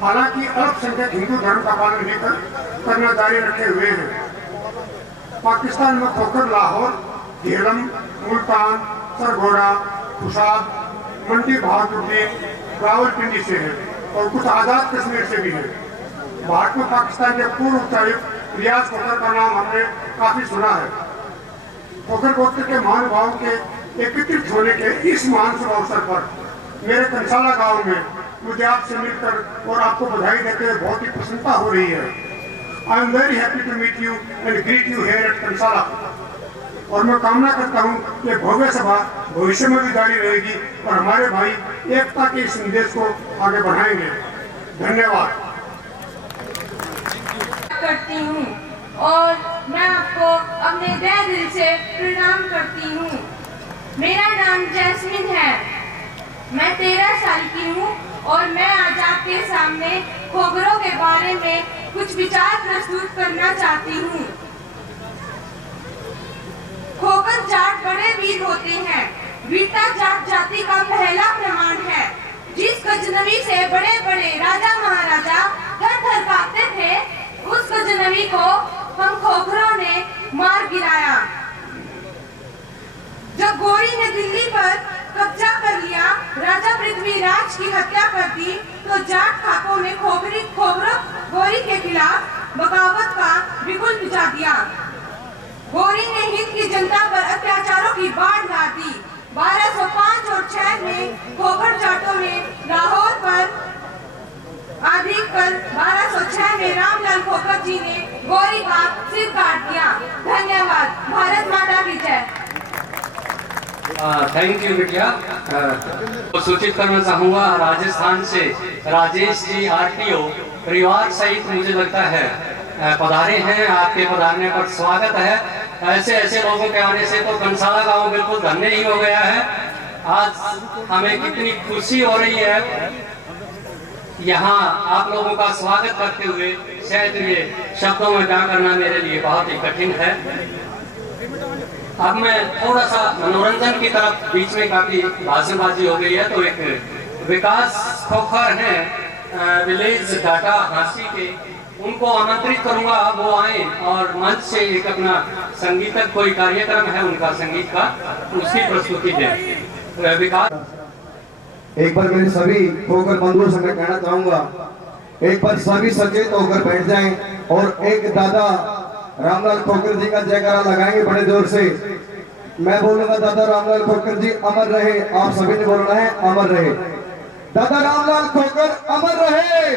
हालांकि अल्पसंख्यक हिंदू धर्म का पालन भी करना जारी रखे हुए हैं। पाकिस्तान में खोखर लाहौर, झेलम, मुल्तान, सरगोड़ा, खुशाब, मंडी बहादुरदीन, रावलपिंडी से है और कुछ आजाद कश्मीर से भी है। भारत में पाकिस्तान के पूर्व उच्चायुक्त रियाज खोखर का नाम हमने काफी सुना है। खोखर गोत्र के महानुभावों के एकत्रित होने के इस महान शुभ अवसर पर मेरे कंसाला गांव में मुझे आपसे मिलकर और आपको बधाई देते हुए बहुत ही प्रसन्नता हो रही है। I am very happy to meet you and greet you here at Kansala. और मैं कामना करता हूं कि भव्य सभा भविष्य में भी जारी रहेगी और हमारे भाई एकता के संदेश को आगे बढ़ाएंगे। धन्यवाद करती हूँ और मैं आपको अपने तहे दिल से प्रणाम करती हूँ। मेरा नाम जैस्मिन है, मैं 13 साल की हूँ और मैं आज आपके सामने खोखरों के बारे में कुछ विचार प्रस्तुत करना चाहती हूँ। खोखर जाट बड़े वीर होते हैं। वीरता जाट जाति का पहला प्रमाण है। जिस गजनवी से बड़े बड़े राजा महाराजा थर थर कांपते थे, उस गजनवी को हम खोखरों ने मार गिराया। जब गोरी ने दिल्ली पर कब्जा कर लिया, राजा पृथ्वीराज की हत्या कर दी, तो जाट खाकों ने खोखरों गोरी के खिलाफ बगावत का बिगुल बुझा दिया। गोरी ने हिंद की जनता पर अत्याचारों की बाढ़ ला दी। 1205 और 6 में खोखर जाटों ने लाहौर पर आधिक कर 1206 में रामलाल खोखर जी ने गोरी का सिर काट दिया। धन्यवाद। भारत माता की जय। थैंक यू बिटिया। सूचित करना चाहूँगा राजस्थान से राजेश जी आरटीओ परिवार सहित मुझे लगता है पधारे हैं। आपके पधारने पर स्वागत है। ऐसे लोगों के आने से तो कंसाला गांव बिल्कुल धन्य ही हो गया है। आज हमें कितनी खुशी हो रही है यहाँ आप लोगों का स्वागत करते हुए। शायद ये शब्दों में क्या करना मेरे लिए बहुत ही कठिन है। अब मैं थोड़ा सा मनोरंजन की तरफ, बीच में काफी भाषणबाजी हो गई है, तो एक विकास खोखर है विलेज डाटा हांसी के, उनको आमंत्रित करूंगा वो आए और मंच से एक अपना संगीतक कोई कार्यक्रम है उनका संगीत का, उसकी प्रस्तुति दें। विकास एक बार मेरे सभी खोकर बंधुओं से मैं कहना चाहूंगा, एक बार सभी सचेत होकर बैठ जाएं और एक दादा रामलाल खोकर जी का जयकारा लगाएंगे बड़े जोर से। मैं बोलूंगा दादा रामलाल खोकर जी अमर रहे, आप सभी ने बोलना है अमर रहे। दादा रामलाल खोकर अमर रहे।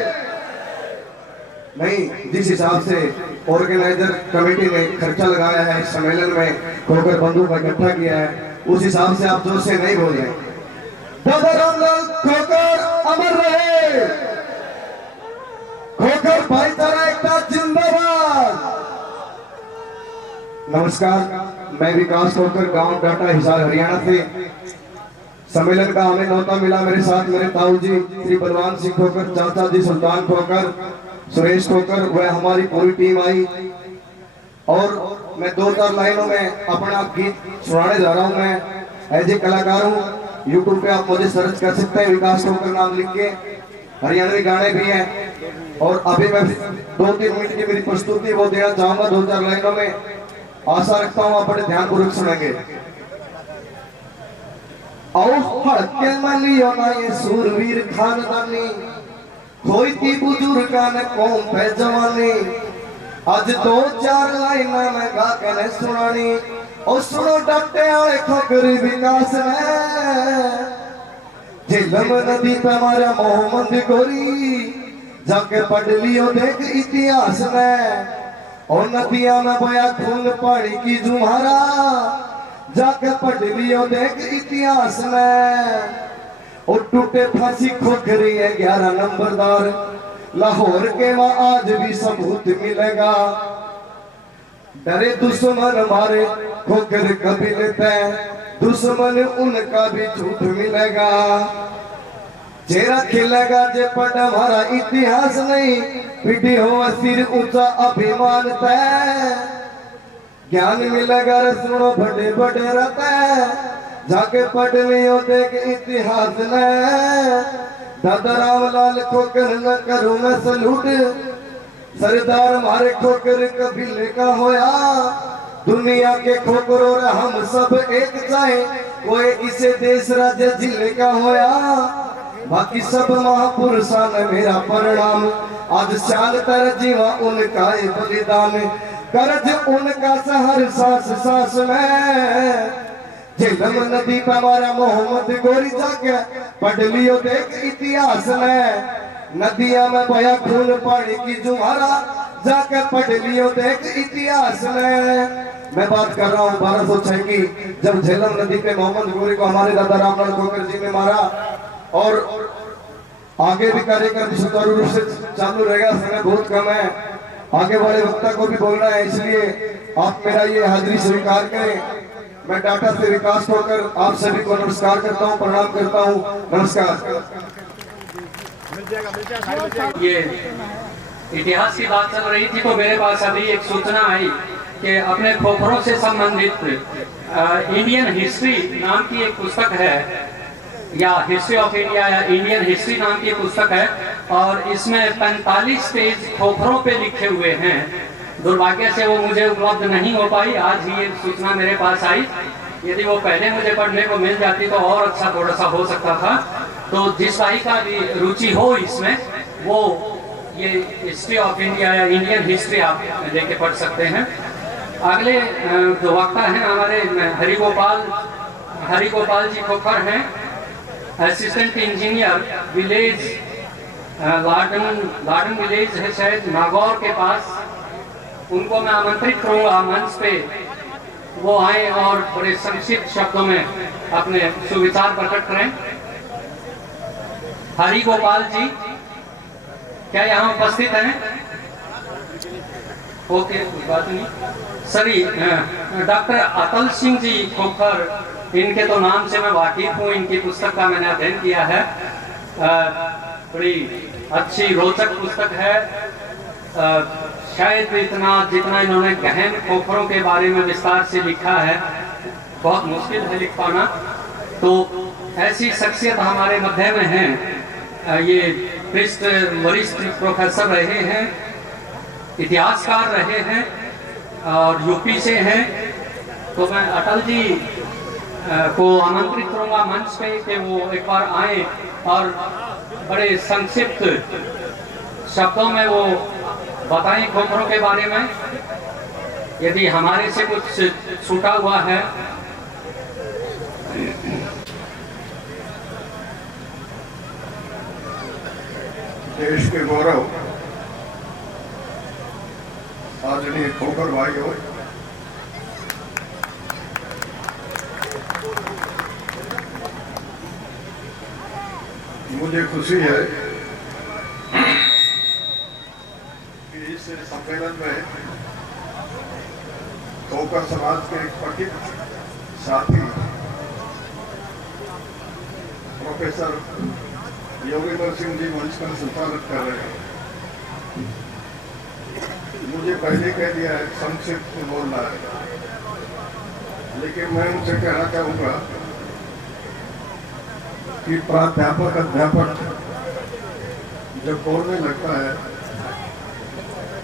नहीं, जिस हिसाब से ऑर्गेनाइजर कमेटी ने खर्चा लगाया है इस सम्मेलन में, खोकर बंधुओं का इकट्ठा किया है, उस हिसाब से आप जोर से नहीं बोल रहे। दादा रामलाल खोकर अमर रहे। खोकर भाईचारा एकता जिंदाबाद। नमस्कार, मैं विकास खोकर, गांव डाटा, हिसार, हरियाणा से। सम्मेलन का हमें न्योता मिला। मेरे साथ मेरे ताऊ जी श्री बलवान सिंह खोकर, चाचा जी सुल्तान खोकर, सुरेश खोकर, वह हमारी पूरी टीम आई। और मैं 2-4 लाइनों में अपना गीत सुनाने जा रहा हूं। मैं एज ए कलाकार हूं। यूट्यूब पे आप मुझे सर्च कर सकते हैं, विकास खोकर नाम लिख के। हरियाणवी गाने भी हैं। और अभी मैं 2-3 मिनट की मेरी प्रस्तुति वो देना चाहूंगा 2-4 लाइनों में। आशा रखता हूं आप बड़े ध्यानपूर्वक सुनेंगे। हड़के मलियो ना ये सूरवीर खानदानी, कोई थी बुजुर्गा ने कौम पे जवानी। आज 2-4 लाइना में गा के ने सुनानी। और सुनो डटे आले खोकर विकास ने, झेलम नदी पे मारा मोहम्मद गोरी, जाके पढ़ लियो देख इतिहास में। और नदिया में बया खून पानी की जुमारा, जाके पढ़ लियो देख इतिहास में। और टूटे फांसी खोखरी है 11 नंबरदार, लाहौर के वहां आज भी सबूत मिलेगा। डरे दुश्मन मारे खोखर कबीले पे, दुश्मन उनका भी झूठ मिलेगा। चेहरा खिलेगा जे पढ़ हमारा इतिहास नहीं, पीढ़ी हो सिर ऊंचा अभिमान तय। ज्ञान मिलेगा रे सुनो बड़े बड़े रहते, जाके पढ़ लियो देख इतिहास ने। दादा रामलाल खोकर न करूं मैं सलूट, सरदार मारे खोकर कबीले का होया। दुनिया के खोकर और हम सब एक चाहे, कोई किसे देश राज्य जिले का होया। बाकी सब महापुरुषा ने मेरा परिणाम, आज शान तर जीवा उनका बलिदान। करज उनका सहर सांस सांस में, झेलम नदी पे हमारा मोहम्मद गोरी, जाके पढ़ लियो देख इतिहास में। नदिया में बया खून पानी की जुमारा, जाके पढ़ लियो देख इतिहास में। मैं बात कर रहा हूँ 1206 की, जब झेलम नदी पे मोहम्मद गोरी को हमारे दादा रामलाल खोकर जी ने मारा। और आगे भी कार्यक्रम सुचारू रूप से चालू रहेगा, समय बहुत कम है। आगे वाले वक्ता को भी बोलना है, इसलिए आप मेरा ये हाजिरी स्वीकार करें। मैं डाटा से विकास खोकर आप सभी को नमस्कार करता हूं, प्रणाम करता हूं। नमस्कार। ये इतिहास की बात चल रही थी तो मेरे पास अभी एक सूचना आई कि अपने खोखरों से संबंधित इंडियन हिस्ट्री नाम की एक पुस्तक है, या हिस्ट्री ऑफ इंडिया या इंडियन हिस्ट्री नाम की पुस्तक है। और इसमें 45 पेज खोखरों पे लिखे हुए हैं। दुर्भाग्य से वो मुझे उपलब्ध नहीं हो पाई, आज ही ये सूचना मेरे पास आई। यदि वो पहले मुझे पढ़ने को मिल जाती तो और अच्छा थोड़ा सा हो सकता था। तो जिस भाई का भी रुचि हो इसमें, वो ये हिस्ट्री ऑफ इंडिया या इंडियन हिस्ट्री आप लेके पढ़ सकते हैं। अगले जो वक्ता हैं हमारे हरिगोपाल जी खोखर हैं, assistant engineer village garden village है शायद नागौर के पास। उनको मैं आमंत्रित करूंगा मंच पे, वो आए और बड़े संक्षिप्त शब्दों में अपने सुविचार प्रकट करें। हरिगोपाल जी क्या यहाँ उपस्थित हैं? ओके, बात नहीं। सरी डॉक्टर अतल सिंह जी खोखर, इनके तो नाम से मैं वाकिफ हूँ, इनकी पुस्तक का मैंने अध्ययन किया है। बड़ी अच्छी रोचक पुस्तक है। शायद जितना इन्होंने गहन खोखरों के बारे में विस्तार से लिखा है, बहुत मुश्किल है लिख पाना। तो ऐसी शख्सियत हमारे मध्य में हैं। ये वरिष्ठ प्रोफेसर रहे हैं, इतिहासकार रहे हैं और यूपी से हैं। तो मैं अटल जी को आमंत्रित करूंगा मंच पे कि वो एक बार आए और बड़े संक्षिप्त शब्दों में वो बताएं खोखरों के बारे में, यदि हमारे से कुछ छूटा हुआ है। देश के गौरव आदरणीय खोखर भाइयों, मुझे खुशी है कि इस सम्मेलन में खोखर समाज के एक पठित साथी प्रोफेसर योगेंद्र सिंह जी मंच पर संचालित कर रहे हैं। मुझे पहले कह दिया है संक्षिप्त में बोलना है, लेकिन मैं उनसे कहना चाहूंगा कि प्राध्यापक अध्यापक जब बोलने लगता है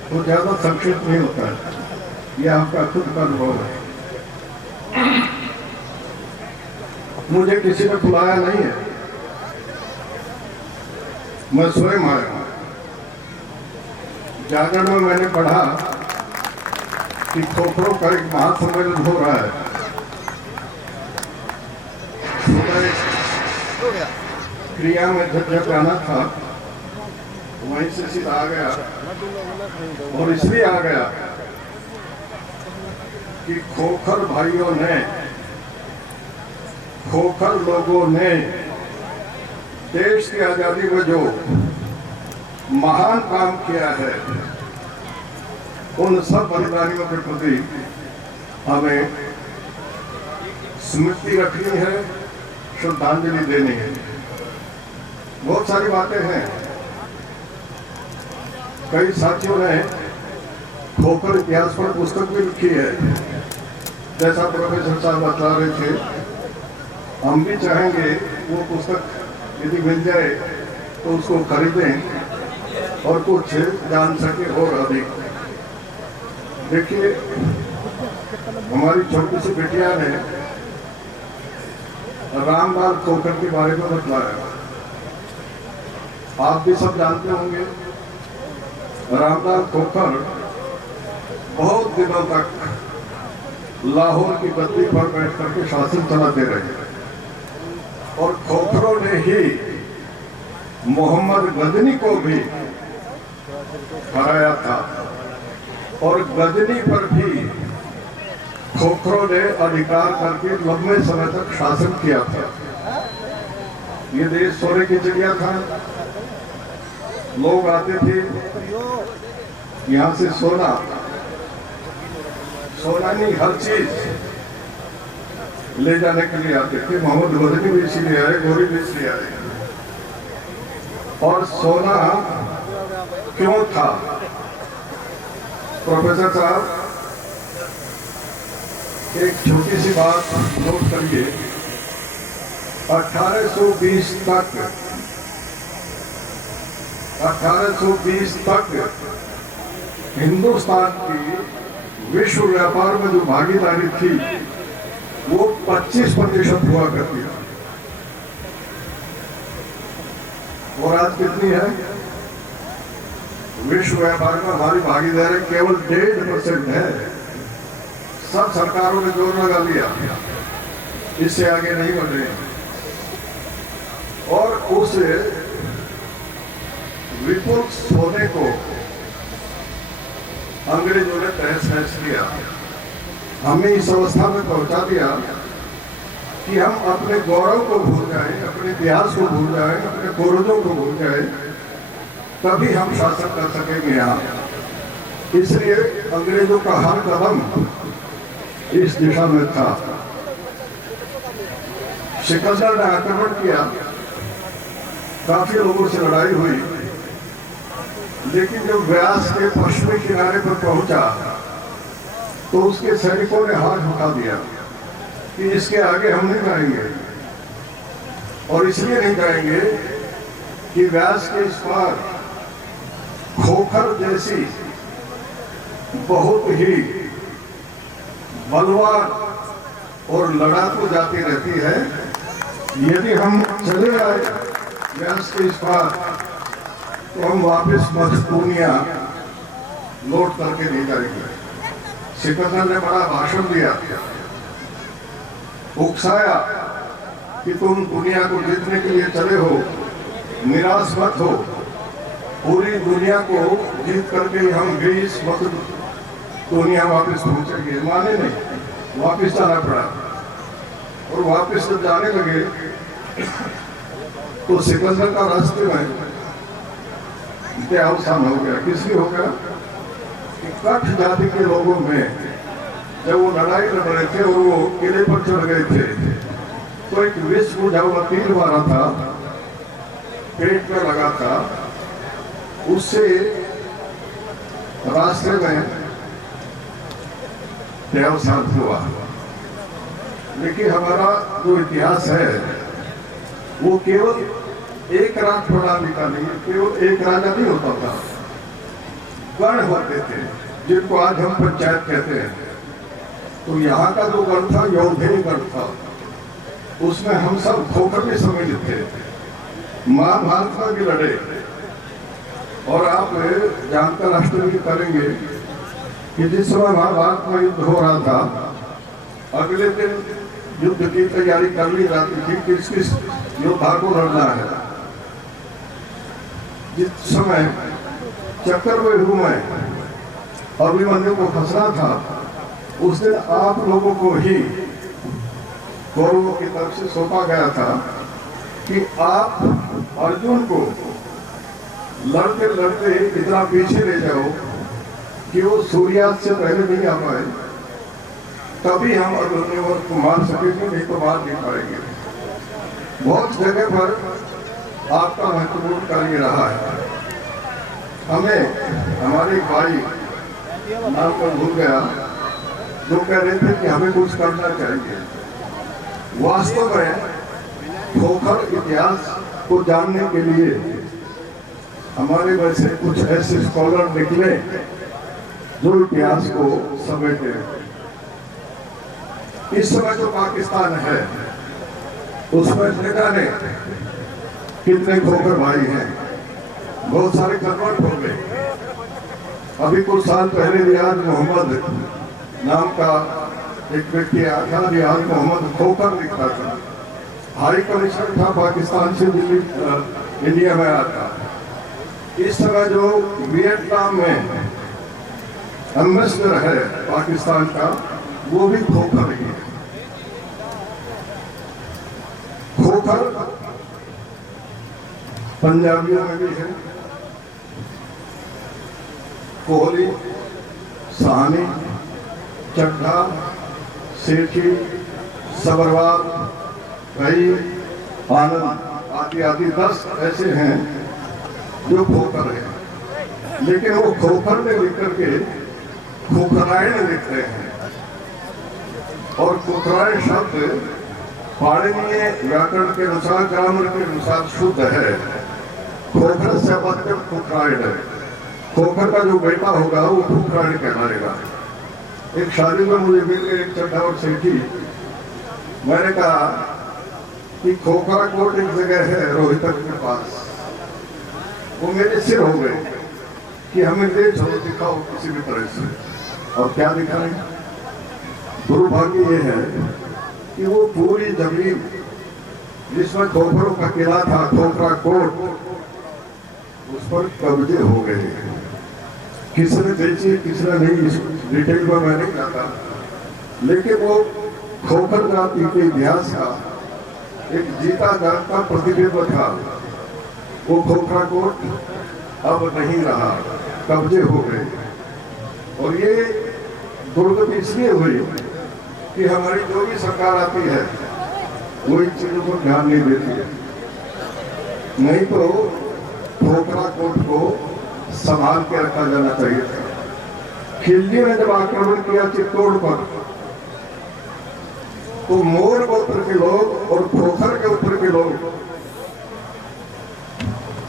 तो ज्यादा संक्षिप्त नहीं होता है। यह आपका खुद का अनुभव है। मुझे किसी ने बुलाया नहीं है, मैं स्वयं आया हूं। जागरण में मैंने पढ़ा कि खोखरों का एक महासम्मेलन हो रहा है। क्रिया में जब जाना था वहीं से सीधा आ गया, और इसलिए आ गया कि खोखर भाइयों ने, खोखर लोगों ने देश की आजादी में जो महान काम किया है, उन सब बलिदानियों के प्रति हमें स्मृति रखनी है, श्रद्धांजलि देनी है। बहुत सारी बातें हैं। कई साथियों ने खोखर इतिहास पर पुस्तक भी लिखी है, जैसा प्रोफेसर साहब बता रहे थे। हम भी चाहेंगे वो पुस्तक यदि मिल जाए तो उसको खरीदें और कुछ जान सके और अधिक। देखिए, हमारी छोटी सी बिटिया ने रामलाल खोखर के बारे में बतलाया। आप भी सब जानते होंगे, रामलाल खोखर बहुत दिनों तक लाहौर की गद्दी पर बैठ करके शासन चलाते रहे, और खोखरों ने ही मोहम्मद गजनी को भी हराया था, और गजनी पर भी खोखरों ने अधिकार करके लंबे समय तक शासन किया था। ये देश सोने की चिड़िया था। लोग आते थे यहाँ से सोना नहीं, हर चीज ले जाने के लिए आते थे। मोहम्मद गजनी भी इसलिए आए, गोरी भी इसलिए आए। और सोना क्यों था? प्रोफेसर साहब, एक छोटी सी बात नोट करिए। 1820 तक हिंदुस्तान की विश्व व्यापार में जो भागीदारी थी वो 25% हुआ करती है, और आज कितनी है? विश्व व्यापार में हमारी भागीदारी केवल 1.5% है। सब सरकारों ने जोर लगा लिया, इससे आगे नहीं बढ़ रही, और उस विपुल सोने को अंग्रेजों ने तहस नहस किया। हमें इस अवस्था में पहुंचा दिया कि हम अपने गौरव को भूल जाएं, अपने इतिहास को भूल जाएं, अपने पूर्वजों को भूल जाएं, तभी हम शासन कर सकेंगे यहाँ। इसलिए अंग्रेजों का हर कदम इस दिशा में था। सिकंदर ने आक्रमण किया, काफी लोगों से लड़ाई हुई, लेकिन जब व्यास के पश्चिमी किनारे पर पहुंचा तो उसके सैनिकों ने हाथ उठा दिया कि इसके आगे हम नहीं जाएंगे। और इसलिए नहीं जाएंगे कि व्यास के इस पार खोखर जैसी बहुत ही बलवान और लड़ा तो जाती रहती है। यदि हम चले आए व्यास के इस पार तो हम वापस मखदूनिया लौट करके नहीं जाएंगे। सिकंदर ने बड़ा भाषण दिया, उकसाया कि तुम दुनिया को जीतने के लिए चले हो, निराश मत हो, पूरी दुनिया को जीत करके हम ग्रीस दुनिया वापस पहुंचेंगे। माने नहीं, वापस जाना पड़ा। और वापस जब जाने लगे तो सिकंदर का रास्ते में अवसान हो गया। किसलिए हो गया कि कठ जाति के लोगों में जब वो लड़ाई लड़ रहे थे और वो किले पर चढ़ गए थे तो एक विष बुझा हुआ तीर मारा था, पेट में लगा था, उससे रास्ते में देहावसान हुआ। लेकिन हमारा जो इतिहास है वो केवल एक राज प्रणाली का नहीं, केवल एक राजा नहीं होता था, गण होते थे जिनको आज हम पंचायत कहते हैं। तो यहाँ का जो गण था यौधेय गण था, उसमें हम सब खोखर में सम्मिलित थे, महाभारत में भी लड़े। और आप जानकर राष्ट्रपति करेंगे कि जिस समय महाभारत में युद्ध हो रहा था, अगले दिन युद्ध की तैयारी कर ली जाती थी, किस किस योद्धा को लड़ना है। जिस समय चक्रव्यूह में अभिमन्यु को फंसना था, उस दिन आप लोगों को ही कौरवों की तरफ से सौंपा गया था कि आप अर्जुन को लड़ते लड़ते इतना पीछे ले जाओ कि वो सूर्यास्त से पहले नहीं आ पाए, तभी हम अर्जुन को मार सकेंगे, नहीं तो मार नहीं पाएंगे। बहुत जगह पर आपका महत्वपूर्ण कार्य रहा है। हमें हमारे भाई नाम को भूल गया जो कह रहे थे कि हमें कुछ करना चाहिए। वास्तव में खोखर इतिहास को जानने के लिए हमारे वैसे कुछ ऐसे स्कॉलर निकले जो इतिहास को समेटे। इस समय जो पाकिस्तान है उसमें न जाने कितने खोखर भाई हैं, बहुत सारे कन्वर्ट हो गए। अभी कुछ साल पहले रियाज मोहम्मद नाम का एक व्यक्ति आया था, रियाज मोहम्मद खोखर लिखता था, हाई कमिश्नर था, पाकिस्तान से दिल्ली इंडिया में आया था। इस समय जो वियतनाम में एम्बेसडर है पाकिस्तान का, वो भी खोखर ही है। खोखर पंजाबियों में भी है, कोहली, साहनी, चड्ढा, सेठी, सबरवाल, भाई, आनंद आदि आदि 10 ऐसे हैं जो खोखर है। लेकिन वो खोखर में लिख करके खोखरायण लिखते हैं, और खोखरायण शब्द पाणिनीय व्याकरण के अनुसार, ग्रामर के अनुसार शुद्ध है। खोखर से मध्यम खोखरायण है। खोखर का जो बेटा होगा वो खोखरायण कहलाएगा। एक शादी में मुझे मिल गए एक चड्ढा और सेठी। मैंने कहा कि खोखरा कोट एक जगह है रोहतक के पास। वो मेरे सिर हो गए कि हमें ले चलो, दिखाओ किसी भी तरह से। और क्या दिखाएं? दुर्भाग्य ये है कि वो पूरी जमीन जिसमें खोखरों का किला था, खोखरा कोट, उस पर कब्जे हो गए। किसने बेची किसने नहीं, इस डिटेल में मैं नहीं जाता, लेकिन वो खोखर जाति के इतिहास का एक जीता जागता प्रतिबिंब था। वो खोखरा कोट अब नहीं रहा, कब्जे हो गए। और ये दुर्गति इसलिए हुई कि हमारी जो भी सरकार आती है वो इन चीजों को ध्यान नहीं देती है। नहीं तो खोखरा कोट को संभाल के रखा जाना चाहिए था। खिलजी ने जब आक्रमण किया चित्तौड़ पर, तो मोर गोत्र के लोग और खोखर के ऊपर के लोग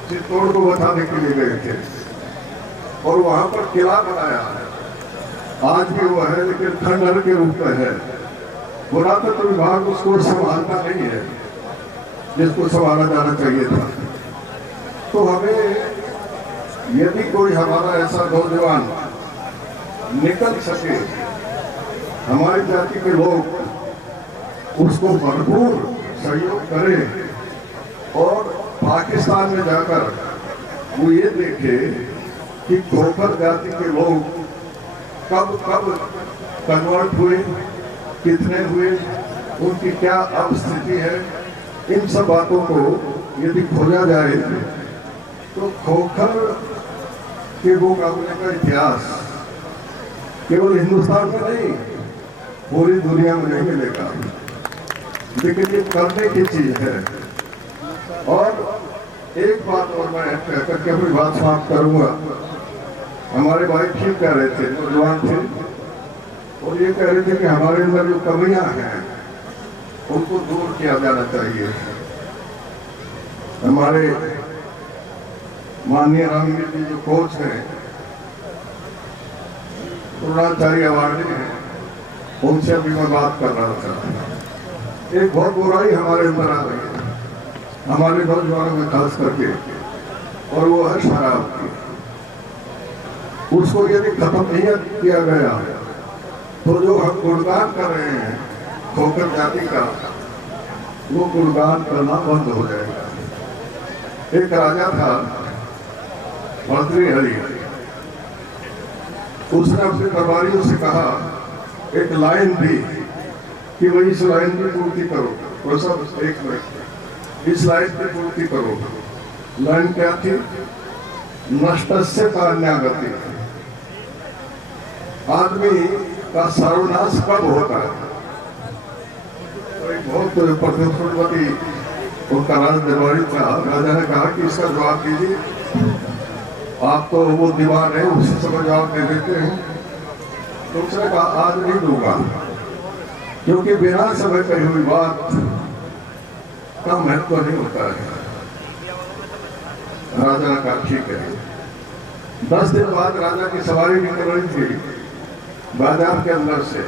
चित्तौड़ को बचाने के लिए गए थे और वहां पर किला बनाया। आज भी वो है, लेकिन खंडहर के रूप में है। पुरातत्व विभाग उसको संभालता नहीं है जिसको संभाला जाना चाहिए था। तो हमें यदि कोई हमारा ऐसा नौजवान निकल सके, हमारी जाति के लोग उसको भरपूर सहयोग करें और पाकिस्तान में जाकर वो ये देखे कि खोखर जाति के लोग कब कब कन्वर्ट हुए, कितने हुए, उनकी क्या अब स्थिति है, इन सब बातों को यदि खोजा जाए तो खोखर के मुकाबले का इतिहास केवल हिंदुस्तान में नहीं पूरी दुनिया में नहीं मिलेगा। लेकिन ये करने की चीज है। और एक बात और मैं कहकर के अपनी बात समाप्त करूंगा। हमारे भाई ठीक कह रहे थे, नौजवान थे, और ये कह रहे थे कि हमारे अंदर जो कमियां हैं उनको दूर किया जाना चाहिए। हमारे माननीय रामवीर जी जो कोच हैं, द्रोणाचार्य अवार्डी हैं, उनसे अभी मैं बात कर रहा था। एक बहुत बुराई हमारे अंदर आ रही है, हमारे नौजवानों में खास करके, और वो है शराब की। उसको यदि खत्म नहीं किया गया तो जो हम गुणगान कर रहे हैं खोखर जाति का, वो गुणगान करना बंद हो जाएगा। एक राजा था भर्तृहरि, उसने अपने दरबारियों से कहा, एक लाइन दी कि वही इस लाइन की पूर्ति करो, वो सब एक मिनट, इस लाइन की पूर्ति करो। लाइन क्या थी? नष्टस्य कान्यागति, आदमी का सर्वनाश कब होता है? तो एक बहुत प्रतिष्ठितवती उनका राज दरबारी था, राजा ने कहा कि इसका जवाब दीजिए। आप तो वो दीवान है, उसी समय जवाब दे देते हैं। तो उसने कहा आज नहीं दूंगा, क्योंकि बिना समय कही हुई बात का महत्व नहीं होता है। राजा ने कहा ठीक है। 10 दिन बाद राजा की सवारी निकल रही थी बाजार के अंदर से।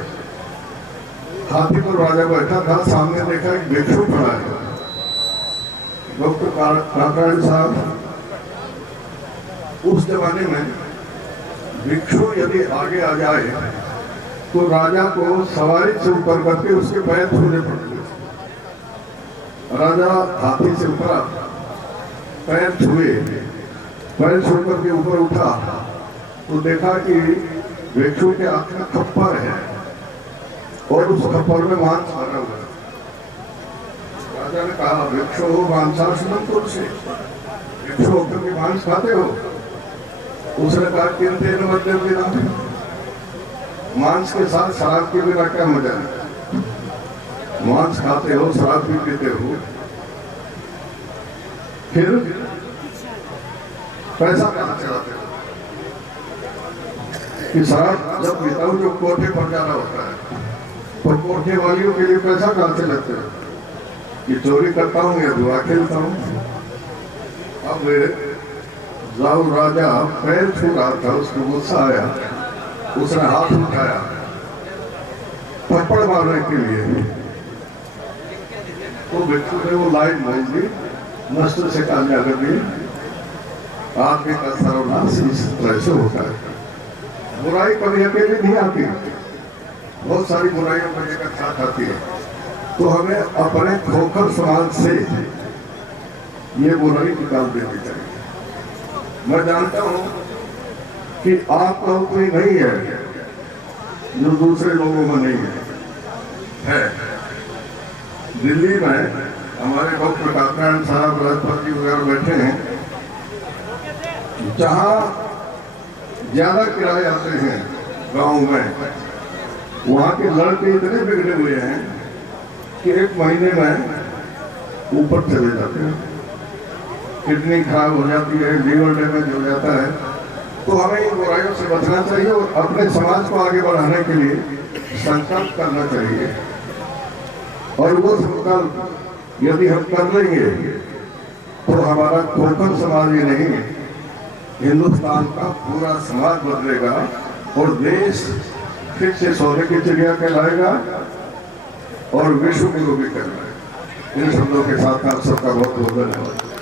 हाथी पर राजा बैठा था, सामने देखा एक भिक्षु खड़ा है। डॉक्टर काकरायण साहब, उस जमाने में भिक्षु यदि आगे आ जाए तो राजा को सवारी से उतर करके उसके पैर छूने पड़ते। राजा हाथी से उतरा, पैर छुए, पैर छू करके ऊपर उठा तो देखा कि भिक्षु के हाथ में खप्पर है और उस खप्पर में मांस भरा हुआ है। राजा ने कहा, भिक्षु हो मांसाशनम तुलसी, भिक्षु होकर के मांस खाते हो? उसने कहा, किंतु न मद्यम बिना, मांस के साथ शराब के बिना क्या मजा है? मांस खाते हो, शराब भी पीते हो, फिर पैसा कहाँ चलाते हो? कि शराब जब पीता हूँ जो कोठे पर जाना होता है, तो कोठे वालियों के लिए पैसा कहाँ से लगते हो? कि चोरी करता हूँ या जुआ खेलता हूँ। अब जाऊ राजा पैर छू रहा था, उसको गुस्सा आया, उसने हाथ उठाया थप्पड़ मारने के लिए, तो भिक्षु ने वो लाइन बोल दी, नष्ट से कान्यागति, आदमी का सर्वनाश इस तरह से होता है। बुराई कभी अकेले नहीं आती, बहुत सारी बुराइयों को लेकर साथ आती है। तो हमें अपने खोखर समाज से ये बुराई निकाल देनी चाहिए। मैं जानता हूं कि आप लोग कोई नहीं है जो दूसरे लोगों में नहीं है। दिल्ली में हमारे डॉक्टर काकरायण साहब, राजपति वगैरह बैठे हैं, जहां ज्यादा किराए आते हैं गांव में, वहां के लड़के इतने बिगड़े हुए हैं कि 1 महीने में ऊपर चले जाते हैं, किडनी खराब हो जाती है, लीवर डैमेज हो जाता है। तो हमें इन बुराइयों से बचना चाहिए और अपने समाज को आगे बढ़ाने के लिए संकल्प करना चाहिए। और वो संकल्प यदि हम कर लेंगे तो हमारा खोखर समाज ही नहीं, हिंदुस्तान का पूरा समाज बदलेगा और देश फिर से सोने की चिड़िया कहलाएगा और विश्व गुरु भी करना है। इन शब्दों के साथ आप सबका बहुत बहुत धन्यवाद।